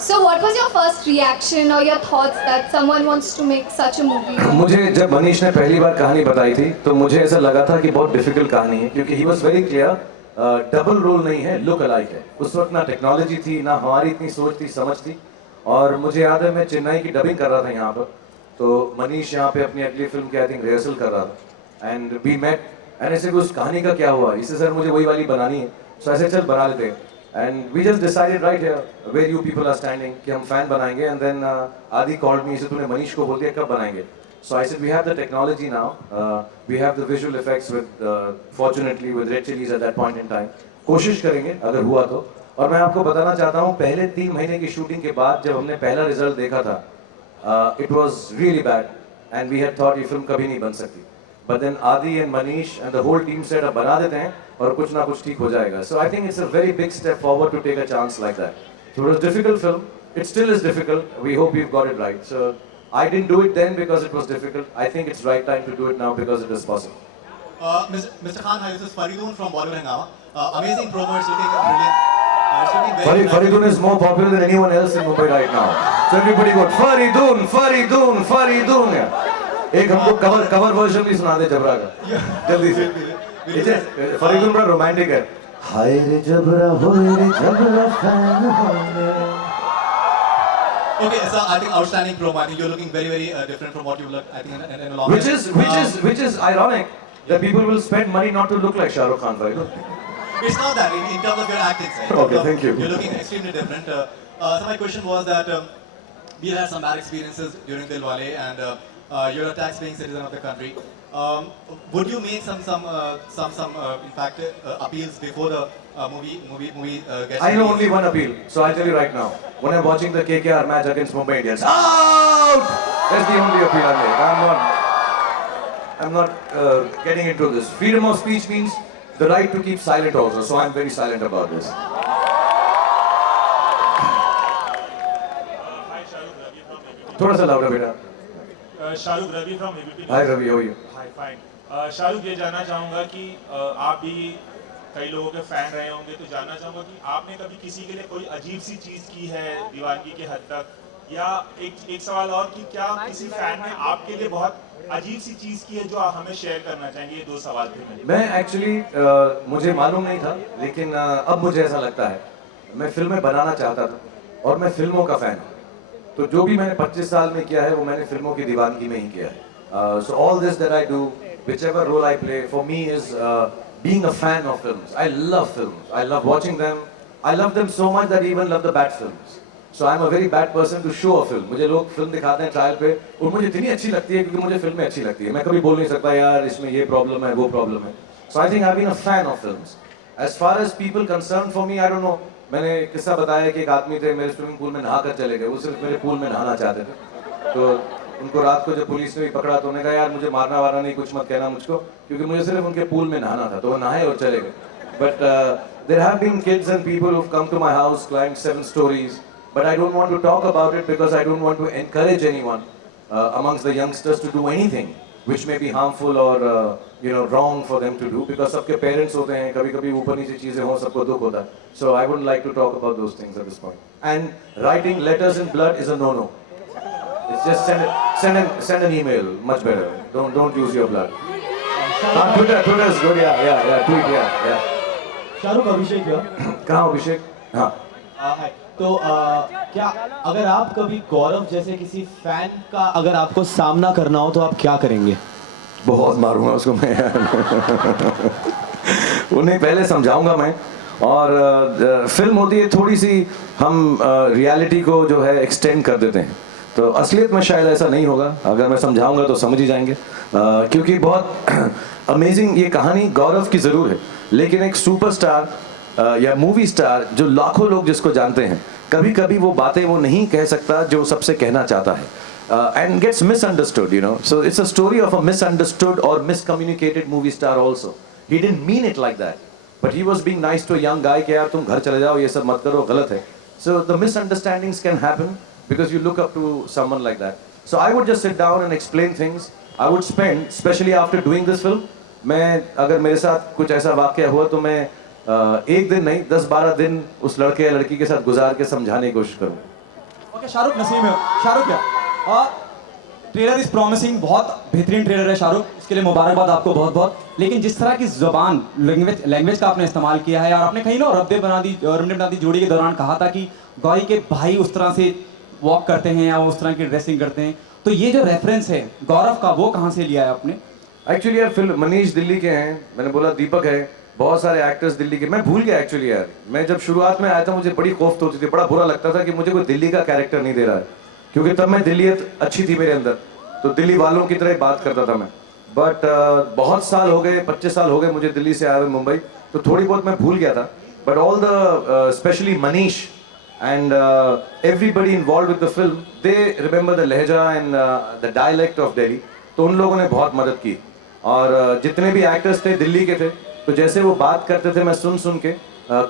So what was your first reaction or your thoughts that someone wants to make such a movie? मुझे जब मनीष ने पहली बार कहानी बताई थी तो मुझे ऐसा लगा था कि बहुत डिफिकल्ट कहानी है, क्योंकि he was very clear double role नहीं है, लुक अलाइक है. उस वक्त ना टेक्नोलॉजी थी, ना हमारी इतनी सोच थी, समझ थी. और मुझे याद है मैं चेन्नई की डबिंग कर रहा था यहाँ पर, तो मनीष यहाँ पे अपनी अगली फिल्म की आई थिंक रिहर्सल कर रहा था. एंड वी मेट एंड ऐसे उस कहानी का क्या हुआ, इससे सर मुझे वही वाली बनानी है, सो ऐसे चल बना लेते हैं. And we just decided right here where you people are standing कि हम fan बनाएंगे. And then Adi called me, इसे तूने मनीष को बोल दिया कब बनाएंगे. So I said we have the technology now, we have the visual effects with fortunately with Red Chillies at that point in time. कोशिश करेंगे अगर हुआ तो. और मैं आपको बताना चाहता हूँ पहले 3 महीने की शूटिंग के बाद जब हमने पहला रिजल्ट देखा था, it was really bad and we had thought ये फिल्म कभी नहीं बन सकती. But then Adi and Manish and the whole team said अब बना देते हैं और कुछ ना कुछ ठीक हो जाएगा. So I think it's a very big step forward to take a chance like that. So it was a difficult film. It still is difficult. We hope we've got it right. So I didn't do it then because it was difficult. I think it's right time to do it now because it is possible. Mr. Khan, hi, this is Faridun from Bollywood Hangama. Amazing promo, it's looking brilliant. It's looking very Faridun is more popular than anyone else in Mumbai right now. So everybody go Faridun. एक हमको cover version भी सुना दे जबरा का जल्दी से. फरीदुन बड़ा रोमांटिक है. हाय रे जबरा होए रे जबरा फैन होने. Okay, so I think outstanding promo. I think you're looking very different from what you look. I think in a long time. Which is ironic that people will spend money not to look like Shah Rukh Khan, Faridun. It's not that in terms of your acting side. Okay, thank you. You're looking extremely different. So my question was that we had some bad experiences during Dilwale, and you're a tax-paying citizen of the country. Would you make some in fact appeals before the movie gets I know released? only one appeal, so I'll tell you right now. When I'm watching the KKR match against Mumbai Indians, out! That's the only appeal I make. I'm not getting into this. Freedom of speech means the right to keep silent also, so I'm very silent about this. थोड़ा सा louder बेटा. Shahrukh Ravi from ABP. Hi Ravi, how are you? Hi fine. Shahrukh, ये जानना चाहूँगा कि आप भी कई लोगों के फैन रहे होंगे, तो जानना चाहूँगा कि आपने कभी किसी के लिए कोई अजीब सी चीज़ की है दीवानगी के हद तक, या एक सवाल और कि क्या किसी फैन ने आपके लिए बहुत अजीब सी चीज़ की है जो आप हमें शेयर करना चाहेंगे. ये 2 सवाल थे मेरे. मैं एक्चुअली मुझे मालूम नहीं था, लेकिन अब मुझे ऐसा लगता है मैं फिल्में बनाना चाहता था और मैं फिल्मों का फ़ैन हूँ. तो जो भी मैंने 25 साल में किया है वो मैंने फिल्मों की दीवानगी में ही किया है. So all this that I do, whichever role I play, for me is being a fan of films. I love films. I love watching them. I love them so much that I even love the bad films. So I'm a very bad person to show a film. मुझे लोग फिल्म दिखाते हैं ट्रायल पे और मुझे इतनी अच्छी लगती है क्योंकि मुझे फिल्में अच्छी लगती है. मैं कभी बोल नहीं सकता यार इसमें ये प्रॉब्लम है वो प्रॉब्लम है. So I think I've been a fan of films. As far as people concerned for me, I don't know. मैंने किस्सा बताया कि एक आदमी थे मेरे स्विमिंग पूल में नहा कर चले गए. वो सिर्फ मेरे पूल में नहाना चाहते थे. तो उनको रात को जब पुलिस ने भी पकड़ा तो उन्होंने कहा यार मुझे मारना वारना नहीं, कुछ मत कहना मुझको, क्योंकि मुझे सिर्फ उनके पूल में नहाना था. तो वो नहाए और चले गए. But there have been kids and people who've come to my house, climbed 7 stories. But I don't want to talk about it because I don't want to encourage anyone amongst the youngsters to do anything which may be harmful or wrong for them to do, because सबके parents होते हैं, कभी-कभी ऊपर नीचे चीजें हों, सबको दुख होता है. So I wouldn't like to talk about those things at this point. And writing letters in blood is a no-no. It's just send an email, much better. Don't use your blood. Twitter is good, yeah, tweet, yeah. Shahrukh, अभिषेक या कहाँ अभिषेक? हाँ. है तो क्या अगर आप कभी गौरव जैसे किसी फैन का अगर आपको सामना करना हो तो आप क्या करेंगे? बहुत मारूंगा उसको मैं. उन्हें पहले समझाऊंगा मैं. और फिल्म होती है थोड़ी सी हम रियलिटी को जो है एक्सटेंड कर देते हैं, तो असलियत में शायद ऐसा नहीं होगा. अगर मैं समझाऊंगा तो समझ ही जाएंगे, क्योंकि बहुत अमेजिंग ये कहानी गौरव की ज़रूर है, लेकिन एक सुपरस्टार या मूवी स्टार जो लाखों लोग जिसको जानते हैं, कभी कभी वो बातें वो नहीं कह सकता जो सबसे कहना चाहता है, and gets misunderstood, so it's a story of a misunderstood or miscommunicated movie star also. He didn't mean it like that. But he was being nice to a young guy कि यार तुम घर चले जाओ ये सब मत करो गलत है. So the misunderstandings can happen because you look up to someone like that. So I would just sit down and explain things. I would spend, especially after doing this film, मैं अगर मेरे साथ कुछ ऐसा वाक्य हुआ तो मैं एक दिन नहीं 10-12 दिन उस लड़के या लड़की के साथ गुजार के समझाने की कोशिश करूँ. ओके शाहरुख नसीम है शाहरुख क्या और ट्रेलर इज प्रॉमिसिंग बहुत बेहतरीन ट्रेलर है शाहरुख इसके लिए मुबारकबाद आपको बहुत बहुत लेकिन जिस तरह की ज़बान लैंग्वेज का आपने इस्तेमाल किया है और आपने कहीं ना रब्बे बना दी जोड़ी के दौरान कहा था कि गौरी के भाई उस तरह से वॉक करते हैं या उस तरह की ड्रेसिंग करते हैं तो ये जो रेफरेंस है गौरव का वो कहाँ से लिया है आपने एक्चुअली यार फिल्म मनीष दिल्ली के हैं मैंने बोला दीपक है बहुत सारे एक्टर्स दिल्ली के मैं भूल गया एक्चुअली यार मैं जब शुरुआत में आया था मुझे बड़ी खौफ होती थी बड़ा बुरा लगता था कि मुझे कोई दिल्ली का कैरेक्टर नहीं दे रहा है क्योंकि तब मैं दिल्लीयत अच्छी थी मेरे अंदर तो दिल्ली वालों की तरह बात करता था मैं बट बहुत साल हो गए 25 साल हो गए मुझे दिल्ली से आया हुए मुंबई तो थोड़ी बहुत मैं भूल गया था but all the specially Manish and everybody involved with the film they remember the लहजा and the dialect of Delhi तो उन लोगों ने बहुत मदद की और जितने भी एक्टर्स थे दिल्ली के थे तो जैसे वो बात करते थे मैं सुन के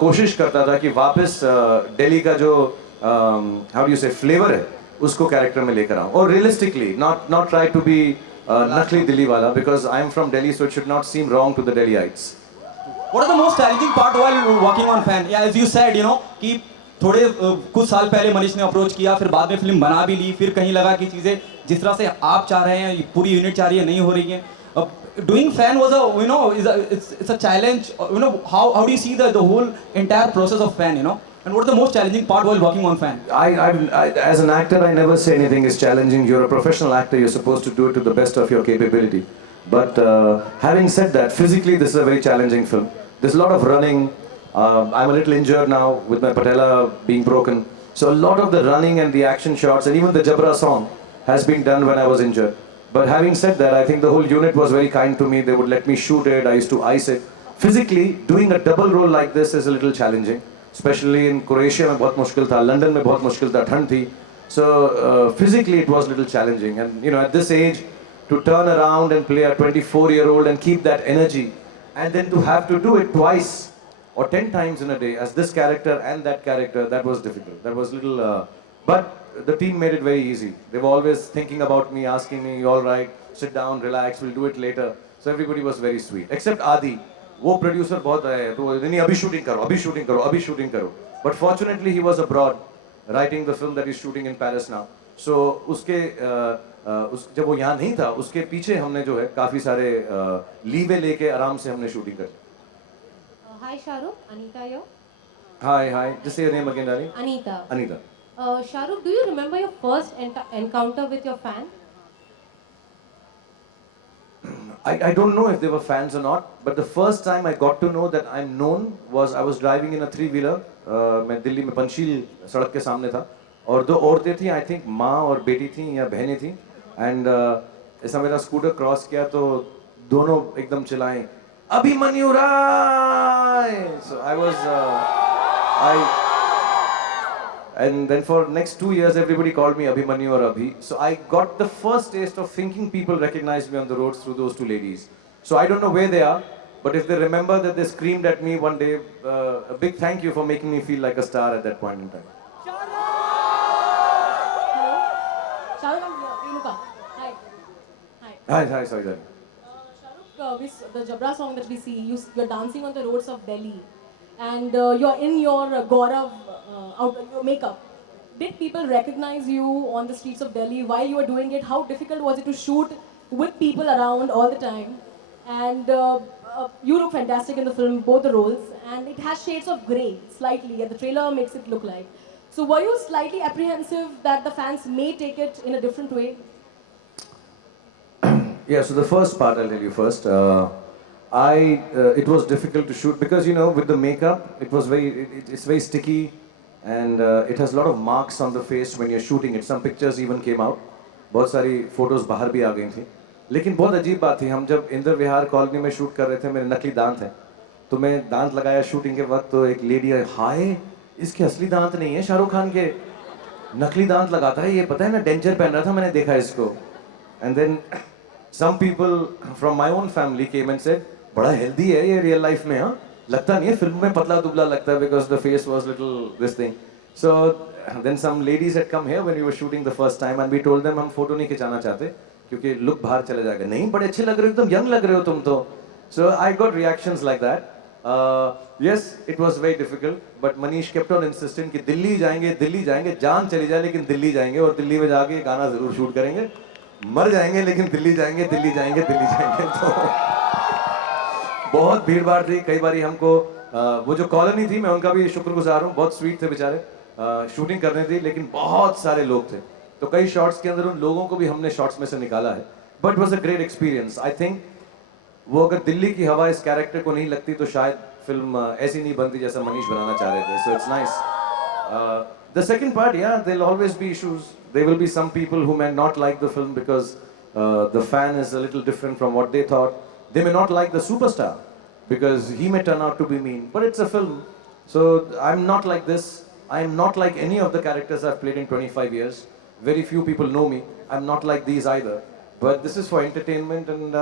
कोशिश करता था कि वापस दिल्ली का जो how do you say flavor है उसको कैरेक्टर में लेकर आऊँ और realistically not try to be नकली दिल्ली वाला because I am from Delhi so it should not seem wrong to the Delhiites. What is the most challenging part while working on Fan? Yeah, as you said, you know कि थोड़े कुछ साल पहले मनीष ने अप्रोच किया फिर बाद में फिल्म बना भी ली फिर कहीं लगा कि चीज़ें जिस तरह से आप चाह रहे हैं पूरी यूनिट चाह रही है नहीं हो रही हैं doing Fan was a you know it's a challenge you know how do you see the whole entire process of Fan you know and what is the most challenging part while working on Fan I as an actor I never say anything is challenging you're a professional actor you're supposed to do it to the best of your capability but having said that physically this is a very challenging film there's a lot of running I'm a little injured now with my patella being broken. So a lot of the running and the action shots and even the Jabra song has been done when I was injured. But having said that, I think the whole unit was very kind to me. They would let me shoot it. I used to ice it. Physically, doing a double role like this is a little challenging. Especially in Croatia में बहुत मुश्किल था. London में बहुत मुश्किल था. ठंड थी. So physically it was a little challenging. And you know at this age, to turn around and play a 24-year-old and keep that energy, and then to have to do it twice. Or 10 times in a day as this character and that character that was difficult that was little but the team made it very easy they were always thinking about me asking me all right sit down relax we'll do it later so everybody was very sweet except Adi वो producer बहुत है तो नहीं अभी shooting करो but fortunately he was abroad writing the film that he's shooting in Paris now so उसके जब वो यहाँ नहीं था उसके पीछे हमने जो है काफ़ी सारे लीवे लेके आराम से हमने शूटिंग करी. Hi Shahrukh, Anita here. Hi. Just say your name again, darling. Anita. Shahrukh, do you remember your first encounter with your fan? I don't know if they were fans or not, but the first time I got to know that I'm known was I was driving in a 3-wheeler. मैं दिल्ली में पंचशील सड़क के सामने था और 2 औरतें थी I think माँ और बेटी थी या बहनें थी and ऐसा मेरा स्कूटर क्रॉस किया तो दोनों एकदम चिल्लाएं Abhimanyu Rai! So I was, and then for next 2 years everybody called me Abhimanyu or Abhi. So I got the first taste of thinking people recognized me on the roads through those 2 ladies. So I don't know where they are, but if they remember that they screamed at me one day, a big thank you for making me feel like a star at that point in time. Hello? Shahrukh, I'm here. Renuka. Hi. Hi, sorry, darling. The Jabra song that we see, you're dancing on the roads of Delhi and you're in your Gaurav your makeup. Did people recognize you on the streets of Delhi while you were doing it? How difficult was it to shoot with people around all the time? And you look fantastic in the film, both the roles, and it has shades of grey slightly, and the trailer makes it look like. So were you slightly apprehensive that the fans may take it in a different way? Yeah, so the first part I'll tell you first. It was difficult to shoot because you know with the makeup it was it's very sticky and it has a lot of marks on the face when you're shooting it. Some pictures even came out. बहुत सारी photos बाहर भी आ गई थी. लेकिन बहुत अजीब बात थी हम जब इंद्र विहार कॉलोनी में शूट कर रहे थे मेरे नकली दांत हैं तो मैं दांत लगाया शूटिंग के वक्त तो एक लेडी आई हाय इसके असली दांत नहीं है शाहरुख खान के नकली दांत लगाता है ये पता है ना डेंजर पहन रहा था मैंने देखा इसको and then some people from my own family came and said बड़ा हेल्दी है ये रियल लाइफ में, हाँ लगता नहीं है, फिल्म में पतला दुबला लगता है because the face was little this thing. So then some ladies had come here when you were shooting the first time and we told them हम फोटो नहीं खिंचाना चाहते क्योंकि लुक बाहर चले जाएगा. नहीं बड़े अच्छे लग रहे हो, तुम यंग लग रहे हो तुम तो. So I got reactions like that. Yes, it was very difficult, but Manish kept on insisting कि दिल्ली जाएंगे, जान चली जाए लेकिन दिल्ली जाएंगे और दिल्ली में जाके गाना जरूर शूट करेंगे. मर जाएंगे लेकिन दिल्ली जाएंगे. तो बहुत भीड़ भाड़ थी. कई बारी हमको वो जो कॉलोनी थी, मैं उनका भी शुक्रगुजार हूँ, बहुत स्वीट थे बेचारे. शूटिंग करनी थी लेकिन बहुत सारे लोग थे, तो कई शॉट्स के अंदर उन लोगों को भी हमने शॉट्स में से निकाला है. But was a great experience. I think वो अगर दिल्ली की हवा इस कैरेक्टर को नहीं लगती तो शायद फिल्म ऐसी नहीं बनती जैसा मनीष बनाना चाह रहे थे. So it's nice. The second part, yeah, there'll always be issues. There will be some people who may not like the film because the fan is a little different from what they thought. They may not like the superstar because he may turn out to be mean. But it's a film. So I'm not like this. I'm not like any of the characters I've played in 25 years. Very few people know me. I'm not like these either. But this is for entertainment and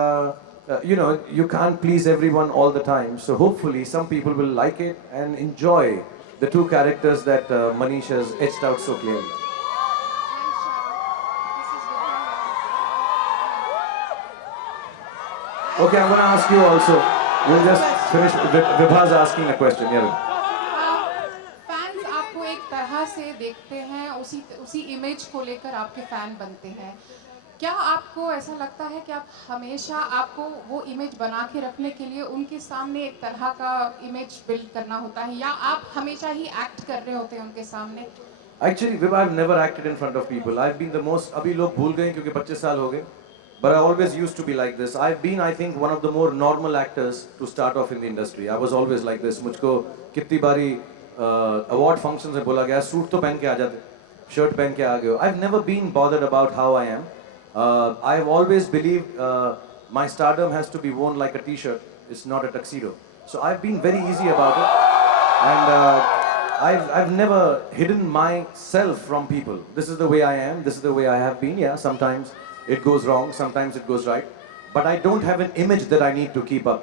you know, you can't please everyone all the time. So hopefully some people will like it and enjoy the two characters that Manish has etched out so clearly. Okay, I'm going to ask you also. We'll just finish. Vibha's asking a question. Yeah. Fans आपको एक तरह से देखते हैं, उसी इमेज को लेकर आपके फैन बनते हैं. क्या आपको ऐसा लगता है कि आप हमेशा आपको वो इमेज बना के रखने के लिए उनके सामने एक तरह का इमेज बिल्ड करना होता है, या आप हमेशा ही एक्ट कर रहे होते हैं उनके सामने? Actually, Vibha, I've never acted in front of people. I've been the most. अभी लोग भूल गए क्योंकि 25 साल हो गए. But I always used to be like this. I've been, I think, one of the more normal actors to start off in the industry. I was always like this. मुझको कितनी बारी award functions में बोला गया, सूट तो पहन के आ जाते, शर्ट पहन के आ गए. I've never been bothered about how I am. I've always believed my stardom has to be worn like a t-shirt. It's not a tuxedo. So I've been very easy about it. And I've never hidden myself from people. This is the way I am. This is the way I have been. Yeah, sometimes it goes wrong. Sometimes it goes right. But I don't have an image that I need to keep up.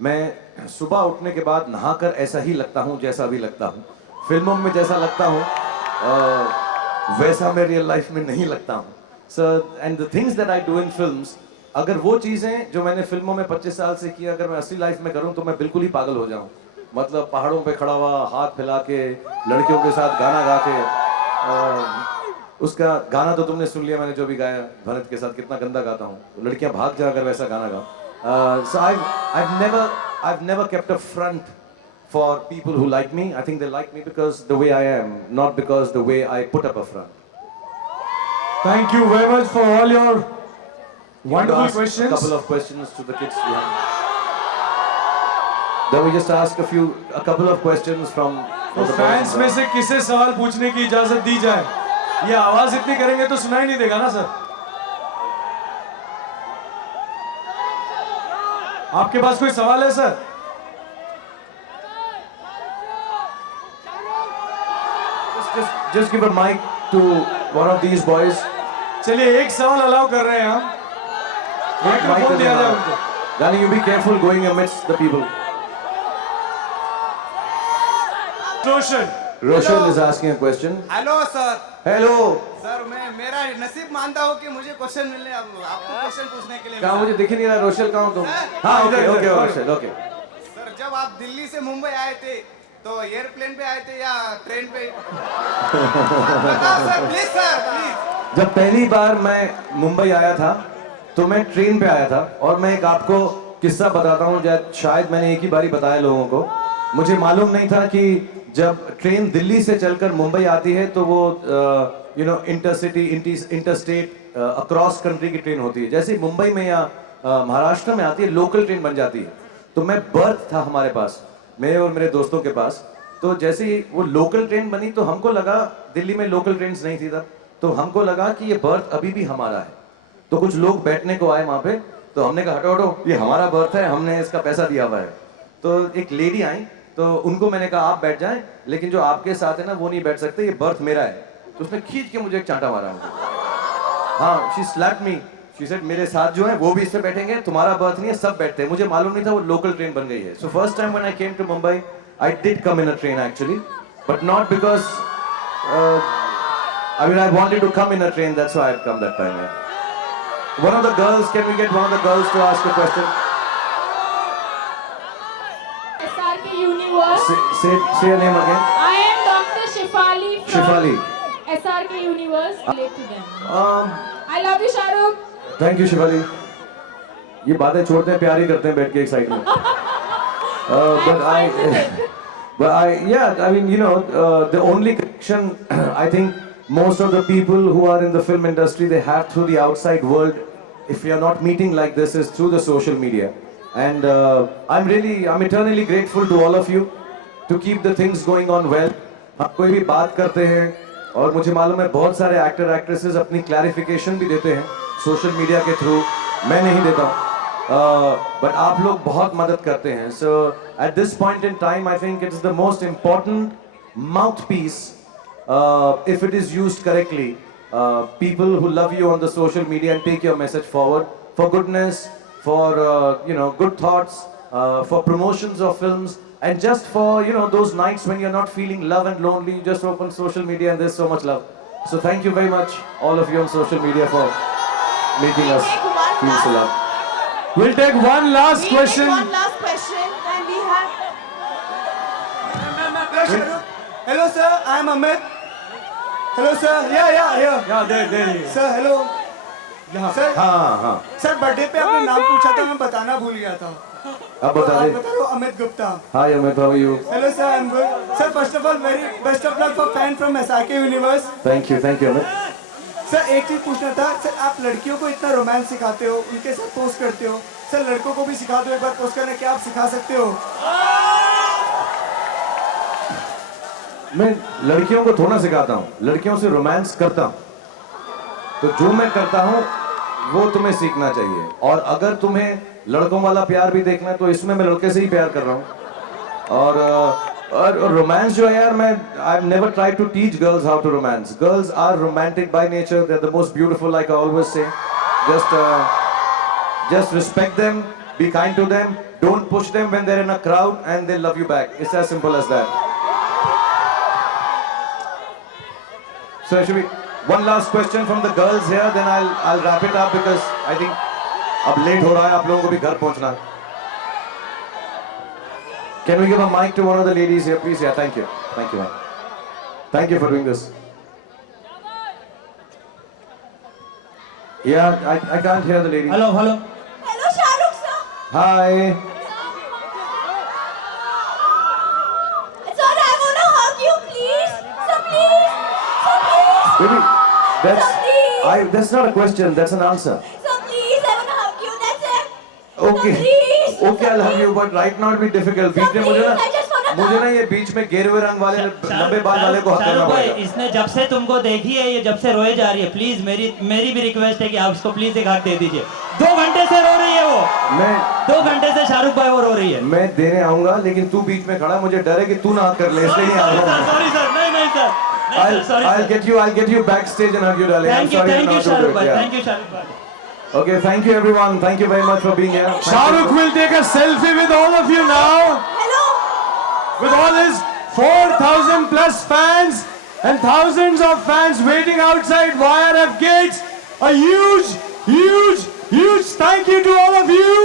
मैं सुबह उठने के बाद नहाकर ऐसा ही लगता हूँ जैसा भी लगता हूँ. फिल्मों में जैसा लगता हूँ वैसा मैं रियल लाइफ में नहीं लगता हूँ. So, and the things that I do in films, अगर वो चीज़ें जो मैंने फिल्मों में 25 साल से की अगर मैं असली लाइफ में करूँ तो मैं बिल्कुल ही पागल हो जाऊँ. मतलब पहाड़ों पे खड़ा हुआ, हाथ फैला के, लड़कियों के साथ गाना गा के. उसका गाना तो तुमने सुन लिया मैंने जो भी गाया भरत के साथ, कितना गंदा गाता हूँ. लड़कियाँ भाग जा अगर वैसा गाना गाऊँ. So I've never kept a front for people who like me. I think they like me because the way I am, not because the way I put up a front. Thank you very much for all your wonderful Ask questions. A couple of questions to the kids behind. Then we just ask a couple of questions from तो the fans में boys. से किसे सवाल पूछने की इजाजत दी जाए? ये आवाज इतनी करेंगे तो सुनाई नहीं देगा ना सर. आपके पास कोई सवाल है sir? Just give a mic to one of these boys. चलिए एक सवाल अलाउ कर रहे हैं हम. माइक्रोफोन दिया जाए उनको. Danny, you be careful going amidst the people. Roshan. Roshan is asking a question. Hello sir. Hello. Sir मैं मेरा नसीब मानता हूँ कि मुझे क्वेश्चन मिलने आपको क्वेश्चन पूछने के लिए कहाँ मुझे दिख ही नहीं रहा रोशन कहाँ हो तुम? हाँ ओके ओके रोशन ओके. सर जब आप दिल्ली से मुंबई आए थे तो एयरप्लेन पे आए थे या ट्रेन पे? बताओ सर प्लीज प्लीज. जब पहली बार मैं मुंबई आया था तो मैं ट्रेन पे आया था और मैं एक आपको किस्सा बताता हूँ. शायद मैंने एक ही बारी बताया लोगों को. मुझे मालूम नहीं था कि जब ट्रेन दिल्ली से चलकर मुंबई आती है तो वो you know intercity interstate across country की ट्रेन होती है. जैसे मुंबई में या महाराष्ट्र में आती है लोकल ट्रेन बन जाती है. तो मैं बर्थ था हमारे पास, मेरे और मेरे दोस्तों के पास. तो जैसे ही वो लोकल ट्रेन बनी तो हमको लगा, दिल्ली में लोकल ट्रेन नहीं थी तब, तो हमको लगा कि ये बर्थ अभी भी हमारा है. तो कुछ लोग बैठने को आए वहाँ पे, तो हमने कहा हटो हटो ये हमारा बर्थ है, हमने इसका पैसा दिया हुआ है. तो एक लेडी आई तो उनको मैंने कहा आप बैठ जाएं, लेकिन जो आपके साथ है ना वो नहीं बैठ सकते, ये बर्थ मेरा है. तो उसने खींच के मुझे एक चांटा मारा. हाँ, she slapped me. She said मेरे साथ जो है वो भी इससे बैठेंगे, तुम्हारा बर्थ नहीं है, सब बैठते हैं. मुझे मालूम नहीं था वो लोकल ट्रेन बन गई है. So first time when I came to Mumbai, I did come in a train actually, but not because I mean I wanted to come in a train. That's why I'd come that time. Yeah. One of the girls, can we get one of the girls to ask a question? SRK Universe. Say your name again. I am Dr. Shifali from Shifali. SRK Universe. Relate to them. I love you, Shahrukh. Thank you, Shivali. ये बातें छोड़ते हैं, प्यार ही करते हैं बैठ के एक साइड में. Yeah, I mean, you know, the only connection I think most of the people who are in the film industry they have through the outside world, if we are not meeting like this, is through the social media. And I'm eternally grateful to all of you to keep the things going on well. हम कोई भी बात करते हैं और मुझे मालूम है बहुत सारे एक्टर एक्ट्रेसेस अपनी क्लैरिफिकेशन भी देते हैं सोशल मीडिया के थ्रू. मैं नहीं देता हूँ, बट आप लोग बहुत मदद करते हैं. So at this point in time I think it is the most important mouth piece if it is used correctly. People who love you on the social media and take your message forward for goodness, for you know, good thoughts, for promotions of films, and just for, you know, those nights when you're not feeling love and lonely, you just open social media and there's so much love. So thank you very much all of you on social media for making us feel so loved. We'll take one last question. One last question, and we have. Hello, sir. I'm Amit. Hello, sir. Yeah. there. Sir, hello. Sir, हाँ. Sir birthday पे आपने नाम पूछा था, मैं बताना भूल गया था. अब बता आप दे. बता रहे हो, अमित Gupta. Hi Amit, how are you? Hello, sir. I'm good. Sir, first of all, very best of luck for fan from SRK Universe. Thank you Amit. Sir एक चीज पूछना था. सर आप लड़कियों को इतना रोमांस सिखाते हो, उनके साथ पोस्ट करते हो. सर लड़कों को भी सिखा दो एक बार पोस्ट करना. क्या आप सिखा सकते हो? मैं लड़कियों को थोड़ा सिखाता हूँ, लड़कियों से रोमांस करता हूँ. तो जो मैं करता हूँ वो तुम्हें सीखना चाहिए. और अगर तुम्हें लड़कों वाला प्यार भी देखना है तो इसमें मैं लड़के से ही प्यार कर रहा हूँ. और रोमांस जो है यार, मैं I have never tried to teach girls how to romance. Girls are romantic by nature, they are the most beautiful, like I always say. Just respect them, be kind to them, don't push them when they're in a crowd, and they'll love you back. It's as simple as that. So it should be one last question from the girls here, then I'll wrap it up because I think अब late हो रहा है, आप लोगों को भी घर पहुंचना है. Can we give a mic to one of the ladies here, please? Yeah, thank you, man. Thank you for doing this. Yeah, I can't hear the lady. Hello. Hello, Shahrukh sir. Hi. Sir, I wanna hug you, please. Sir, please. Sir, please. Baby, that's not a question, that's an answer. Sir, please. I wanna hug you. That's it. Okay. Sir, please. Okay, I'll hug you, but right now it'll be difficult. बीच में please, I just wanna मुझे ना ये बीच में गेरुए रंग वाले लंबे बाल वाले को हक करना शाहरुख भाई, पड़ेगा. इसने जब से तुमको देखी है, ये जब से रोए जा रही है. प्लीज मेरी भी रिक्वेस्ट है कि आप उसको प्लीज एक हाथ दे दीजिए. 2 घंटे से रो रही है वो. मैं 2 घंटे से शाहरुख भाई वो रो रही है. मैं देने आऊंगा, लेकिन तू बीच में खड़ा, मुझे डर है कि तू ना हक कर ले, इसलिए नहीं आ रहा हूँ. सॉरी सर, नहीं sir. I'll get you backstage and hug you, darling. I'm sorry thank you not to do Shahrukh it. भाई, Yeah. थैंक यू शाहरुख भाई. Okay, thank you everyone. Thank you very much for being here. Thank Shahrukh you. will take a selfie with all of you now. Hello. With all his 4,000 plus fans and thousands of fans waiting outside YRF gates. A huge thank you to all of you.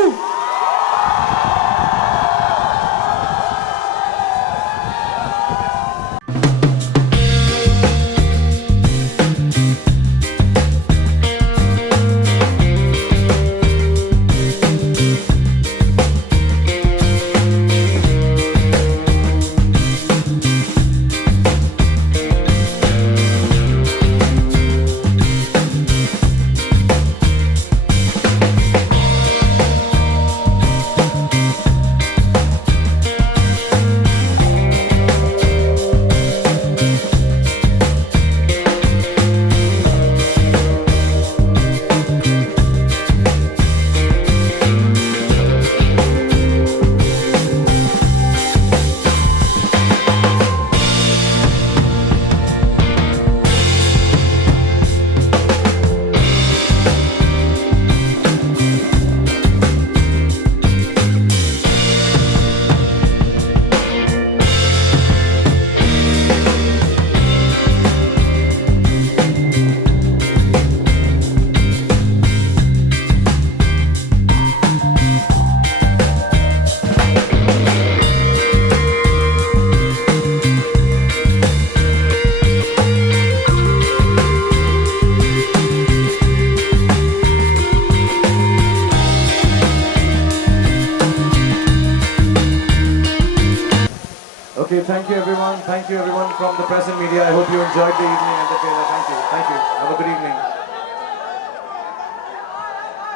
Okay, thank you everyone. Thank you everyone from the press and media. I hope you enjoyed the evening and the trailer. Thank you. Thank you. Have a good evening.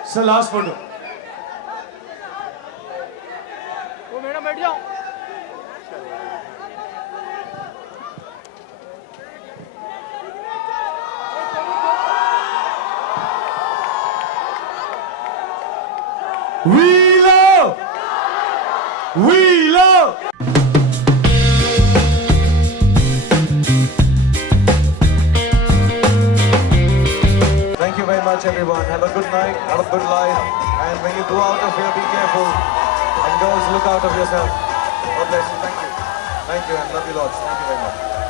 Sir, last photo. We love! We love! Thank you very much everyone. Have a good night. Have a good life. And when you go out of here, be careful. And girls, look out of yourself. God bless you. Thank you. Thank you and love you lots. Thank you very much.